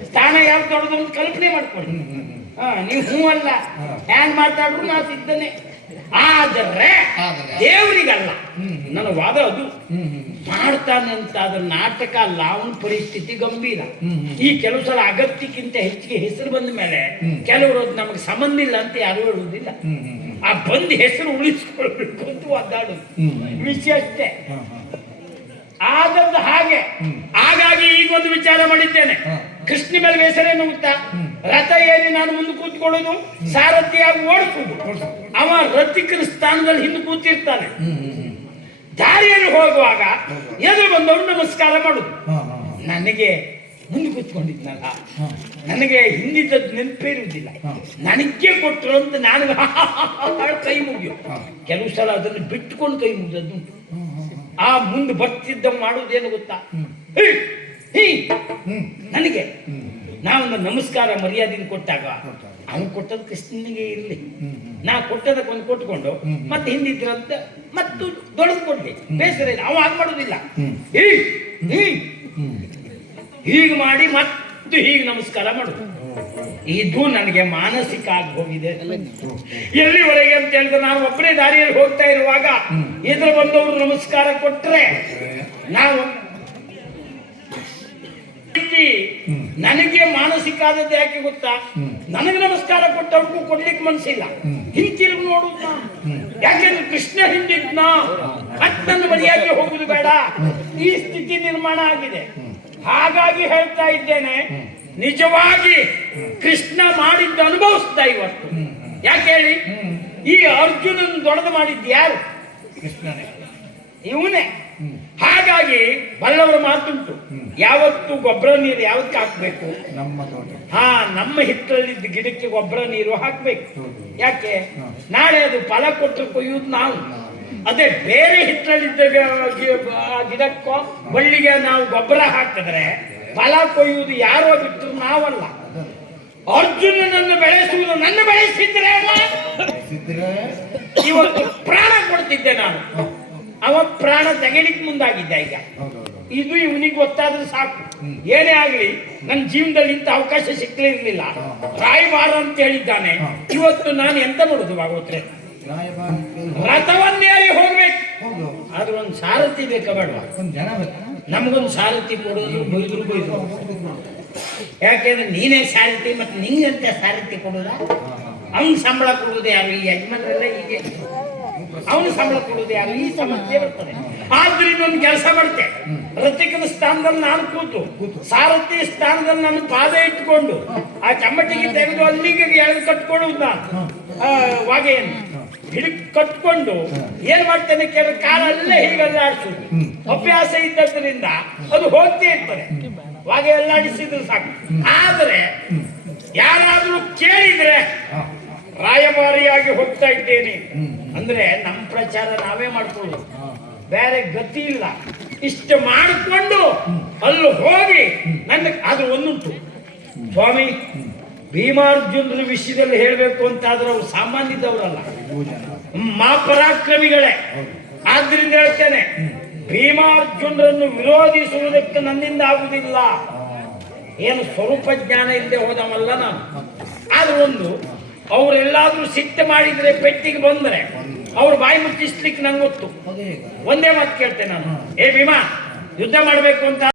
ಸ್ಥಾನ ಯಾವ ದೊಡ್ಡದು ಅಂತ ಕಲ್ಪನೆ ಮಾಡ್ಕೊಳ್ಳಿ. ಹಾ ನೀವು ಹೂ ಅಲ್ಲ. ಹ್ಯಾಂಗ್ ಮಾತಾಡ್ರು ನಾ ಸಿದ್ಧನೆ. ಆದರೆ? ದೇವರಿಗಲ್ಲ. ನನ್ನ ವಾದ ಅದು. ಮಾಡ್ತಾನೆ ಅಂತ ಅದ್ರ ನಾಟಕ ಅಲ್ಲ ಅವನ ಪರಿಸ್ಥಿತಿ ಗಂಭೀರ. ಈ ಕೆಲವು ಸಲ ಅಗತ್ಯಕ್ಕಿಂತ ಹೆಚ್ಚಿಗೆ ಹೆಸರು ಬಂದ ಮೇಲೆ ಕೆಲವರು ಅದು ನಮಗೆ ಸಂಬಂಧ ಇಲ್ಲ ಅಂತ ಯಾರು ಹೇಳುವುದಿಲ್ಲ. ಆ ಬಂದ್ ಹೆಸರು ಉಳಿಸ್ಕೊಳ್ಬೇಕು ಅಂತ ಒದ್ದಾಡು. ವಿಷಯ ಅಷ್ಟೇ. ಆದದ್ದು ಹಾಗೆ. ಹಾಗಾಗಿ ಈಗ ಒಂದು ವಿಚಾರ ಮಾಡಿದ್ದೇನೆ. ಕೃಷ್ಣ ಮೇಲೆ ಬೇಸರೇನು ಗೊತ್ತಾ. ರಥ ಏರಿ ನಾನು ಮುಂದೆ ಕೂತ್ಕೊಳ್ಳೋದು ಸಾರಥಿಯಾಗಿ ಓಡಿಸುದು ಅವ ರಥಿಕರ ಸ್ಥಾನದಲ್ಲಿ ಹಿಂದೆ ಕೂತಿರ್ತಾನೆ ಹ್ಮ್ ಹ್ಮ್ ಹ್ಮ್ ದಾರಿಯಲ್ಲಿ ಹೋಗುವಾಗ ಎದುರು ಬಂದವರು ನಮಸ್ಕಾರ ಮಾಡುದು. ನನಗೆ ಮುಂದೆ ಕೂತ್ಕೊಂಡಿದ್ನಲ್ಲ. ನನಗೆ ಹಿಂದಿದ್ದದ್ದು ನೆನಪೇ ಇರುವುದಿಲ್ಲ ಹಾ. ನನಗೆ ಕೊಟ್ಟರು ಅಂತ ನಾನು ಕೈ ಮುಗಿಯು ಕೆಲವು ಸಲ ಅದನ್ನು ಬಿಟ್ಟುಕೊಂಡು ಕೈ ಮುಗಿದದ್ದು ಆ ಮುಂದೆ ಬರ್ತಿದ್ದ ಮಾಡುವುದೇನು ಗೊತ್ತಾ? ನನಗೆ ನಾವೊಂದು ನಮಸ್ಕಾರ ಮರ್ಯಾದೆಯನ್ನು ಕೊಟ್ಟಾಗ ಕೊಟ್ಟಾಗ. ಅವನು ಕೊಟ್ಟದ್ದು ಕೃಷ್ಣನಿಗೆ ಇರಲಿ. ನಾ ಕೊಟ್ಟದಕ್ಕೆ ಕೊಟ್ಟದಕ್ಕೊಂದು ಕೊಟ್ಕೊಂಡು. ಮತ್ತೆ ಹಿಂದಿದ್ರಂತ ಮತ್ತು ದೊಡ್ಡದು ಕೊಡ್ಲಿ ಬೇಸರ ಇಲ್ಲ. ಅವ ಹಾಗೆ ಮಾಡೋದಿಲ್ಲ. ಹೀಗೆ ಮಾಡಿ ಮತ್ತು ಹೀಗೆ ನಮಸ್ಕಾರ ಮಾಡುದು ಇದು ನನಗೆ ಮಾನಸಿಕ ಆಗಿ ಹೋಗಿದೆ ಎಲ್ಲಿವರೆಗೆ ಅಂತ ಹೇಳಿದ್ರೆ ನಾನು ಒಬ್ಬನೇ ದಾರಿಯಲ್ಲಿ ಹೋಗ್ತಾ ಇರುವಾಗ ಇದ್ರ ಬಂದವರು ನಮಸ್ಕಾರ ಕೊಟ್ರೆ ನಾವು ನನಗೆ ಮಾನಸಿಕ ಆದದ್ದು ಯಾಕೆ ಗೊತ್ತಾ? ನನಗೆ ನಮಸ್ಕಾರ ಕೊಟ್ಟವ್ರಿಗೂ ಕೊಡ್ಲಿಕ್ಕೆ ಮನಸ್ಸಿಲ್ಲ. ಹಿಂತಿರುಗಿ ನೋಡುದು. ಯಾಕೆಂದ್ರೆ ಕೃಷ್ಣ ಹಿಂದಿದ್ನ ನನ್ನ ಬಳಿಯಾಗಿ ಹೋಗುದು ಬೇಡ. ಈ ಸ್ಥಿತಿ ನಿರ್ಮಾಣ ಆಗಿದೆ. ಹಾಗಾಗಿ ಹೇಳ್ತಾ ಇದ್ದೇನೆ ನಿಜವಾಗಿ ಕೃಷ್ಣ ಮಾಡಿದ್ದ ಅನುಭವಿಸ್ತಾ ಇವತ್ತು. ಯಾಕೆ ಹೇಳಿ? ಈ ಅರ್ಜುನನ್ ದೊಡ್ಡದು ಮಾಡಿದ್ದು ಯಾರು? ಕೃಷ್ಣನೇ. ಇವನೇ. ಹಾಗಾಗಿ ಬಲ್ಲವರ ಮಾತುಂಟು. ಯಾವತ್ತು ಗೊಬ್ಬರ ನೀರು ಯಾವತ್ತು ಹಾಕ್ಬೇಕು? ನಮ್ಮ ತೋಟ. ಹಾ ನಮ್ಮ ಹಿತ್ತಲಲ್ಲಿದ್ದ ಗಿಡಕ್ಕೆ ಗೊಬ್ಬರ ನೀರು ಹಾಕ್ಬೇಕು. ಯಾಕೆ? ನಾಳೆ ಅದು ಫಲ ಕೊಟ್ಟು ಕೊಯ್ಯುವುದು ನಾವು. ಅದೇ ಬೇರೆ ಆ ಗಿಡಕ್ಕೋ ಬಳ್ಳಿಗೆ ನಾವು ಗೊಬ್ಬರ ಹಾಕಿದ್ರೆ ಫಲ ಕೊಯ್ಯುವುದು ಯಾರೋ ಬಿಟ್ಟರು ನಾವಲ್ಲ. ಅರ್ಜುನನನ್ನು ಬೆಳೆಸುವುದು ನನ್ನ ಬೆಳೆಸಿದ್ರೆ ಇವತ್ತು ಪ್ರಾಣ ಕೊಡ್ತಿದ್ದೆ ನಾನು. ಅವ ಪ್ರಾಣ ತೆಗೆಲಿಕ್ಕೆ ಮುಂದಾಗಿದ್ದ ಈಗ. ಇದು ಇವನಿಗೆ ಗೊತ್ತಾದ್ರೆ ಸಾಕು. ಏನೇ ಆಗಲಿ ನನ್ನ ಜೀವನದಲ್ಲಿ ಇಂಥ ಅವಕಾಶ ಸಿಕ್ಕಲಿರ್ಲಿಲ್ಲ ರಾಯಬಾರ ಅಂತ ಹೇಳಿದ್ದಾನೆ. ಇವತ್ತು ನಾನು ಎಂತ ಮಾಡುದು ಭಾಗವತ್ರೆ? ರಥವನ್ನೇರಿ ಹೋಗ್ಬೇಕು. ಆದ್ರೆ ಒಂದು ಸಾರಥಿ ಬೇಕಾ. ಬೇಡ ನಮ್ಗೊಂದು ಸಾರಥಿ ಕೊಡೋದು ಬೈದ್ರು ಬೈದ್ರು ಯಾಕೆಂದ್ರೆ ನೀನೇ ಸಾರಥಿ ಮತ್ತೆ ನಿಂಗಂತ ಸಾರಥಿ ಕೊಡೋದ? ಅವ್ನ್ ಸಂಬಳ ಕೊಡುವುದು ಯಾರು? ಈ ಯಜಮಾನರೆಲ್ಲ ಹೀಗೆ. ಅವನು ಸಂಬಳ ಕೊಡುವುದು ಯಾರು? ಈ ಸಮಸ್ಯೆ ಬರ್ತದೆ. ಆದ್ರಿಂದ ಇನ್ನೊಂದು ಕೆಲಸ ಮಾಡ್ತೆ. ರಥಿಕನ ಸ್ಥಾನದಲ್ಲಿ ನಾನು ಕೂತು. ಸಾರಥಿ ಸ್ಥಾನದಲ್ಲಿ ನಾನು ಪಾದ ಇಟ್ಕೊಂಡು, ಆ ಚಮ್ಮಟಿಗೆ ತೆಗೆದು ಅಲ್ಲಿಗೆ ಎಳೆದು ಕಟ್ಕೊಳ್ಳುವ ನಾನು ವಾಗೆಯನ್ನು. ಹಿಡಿದು ಕಟ್ಕೊಂಡು ಏನ್ ಮಾಡ್ತೇನೆ ಕೇಳಿದ್ರೆ ಕಾಲಲ್ಲೇ ಹೀಗೆಲ್ಲ ಆಡಿಸುದು. ಅಭ್ಯಾಸ ಇದ್ದದ್ರಿಂದ ಅದು ಹೋಗ್ತೇ ಇರ್ತದೆ. ವಾಗೆ ಎಲ್ಲ ಆಡಿಸಿದ್ರು ಸಾಕು. ಆದ್ರೆ ಯಾರಾದ್ರೂ ಕೇಳಿದ್ರೆ ರಾಯಭಾರಿಯಾಗಿ ಹೋಗ್ತಾ ಇದ್ದೇನೆ. ಅಂದ್ರೆ ನಮ್ಮ ಪ್ರಚಾರ ನಾವೇ ಮಾಡ್ಕೊಳ್ಳೋದು. ಬೇರೆ ಗತಿ ಇಲ್ಲ. ಇಷ್ಟು ಮಾಡಿಕೊಂಡು ಅಲ್ಲಿ ಹೋಗಿ ನನ್ನ ಅದು ಒಂದುಂಟು. ಸ್ವಾಮಿ ಭೀಮಾರ್ಜುನರ ವಿಷಯದಲ್ಲಿ ಹೇಳಬೇಕು ಅಂತಾದ್ರೆ ಅವ್ರು ಸಾಮಾನ್ಯದವರಲ್ಲ. ಮಾಪರಾಕ್ರಮಿಗಳೇ ಆದ್ರಿಂದ ಹೇಳ್ತೇನೆ ಭೀಮಾರ್ಜುನರನ್ನು ವಿರೋಧಿಸುವುದಕ್ಕೆ ನನ್ನಿಂದ ಆಗುವುದಿಲ್ಲ. ಏನು ಸ್ವರೂಪ ಜ್ಞಾನ ಇಲ್ಲದೆ ಹೋದವಲ್ಲ ನಾನು. ಆದ್ರೆ ಒಂದು ಅವರೆಲ್ಲಾದ್ರೂ ಸಿಟ್ಟು ಮಾಡಿದ್ರೆ ಪೆಟ್ಟಿಗೆ ಬಂದ್ರೆ. ಅವ್ರ ಬಾಯಿ ಮುಚ್ಚಿಸ್ಲಿಕ್ಕೆ ನಂಗೆ ಗೊತ್ತು ಒಂದೇ ಮಾತು ಕೇಳ್ತೇನೆ ನಾನು. ಏ ಭೀಮಾ ಯುದ್ಧ ಮಾಡಬೇಕು ಅಂತ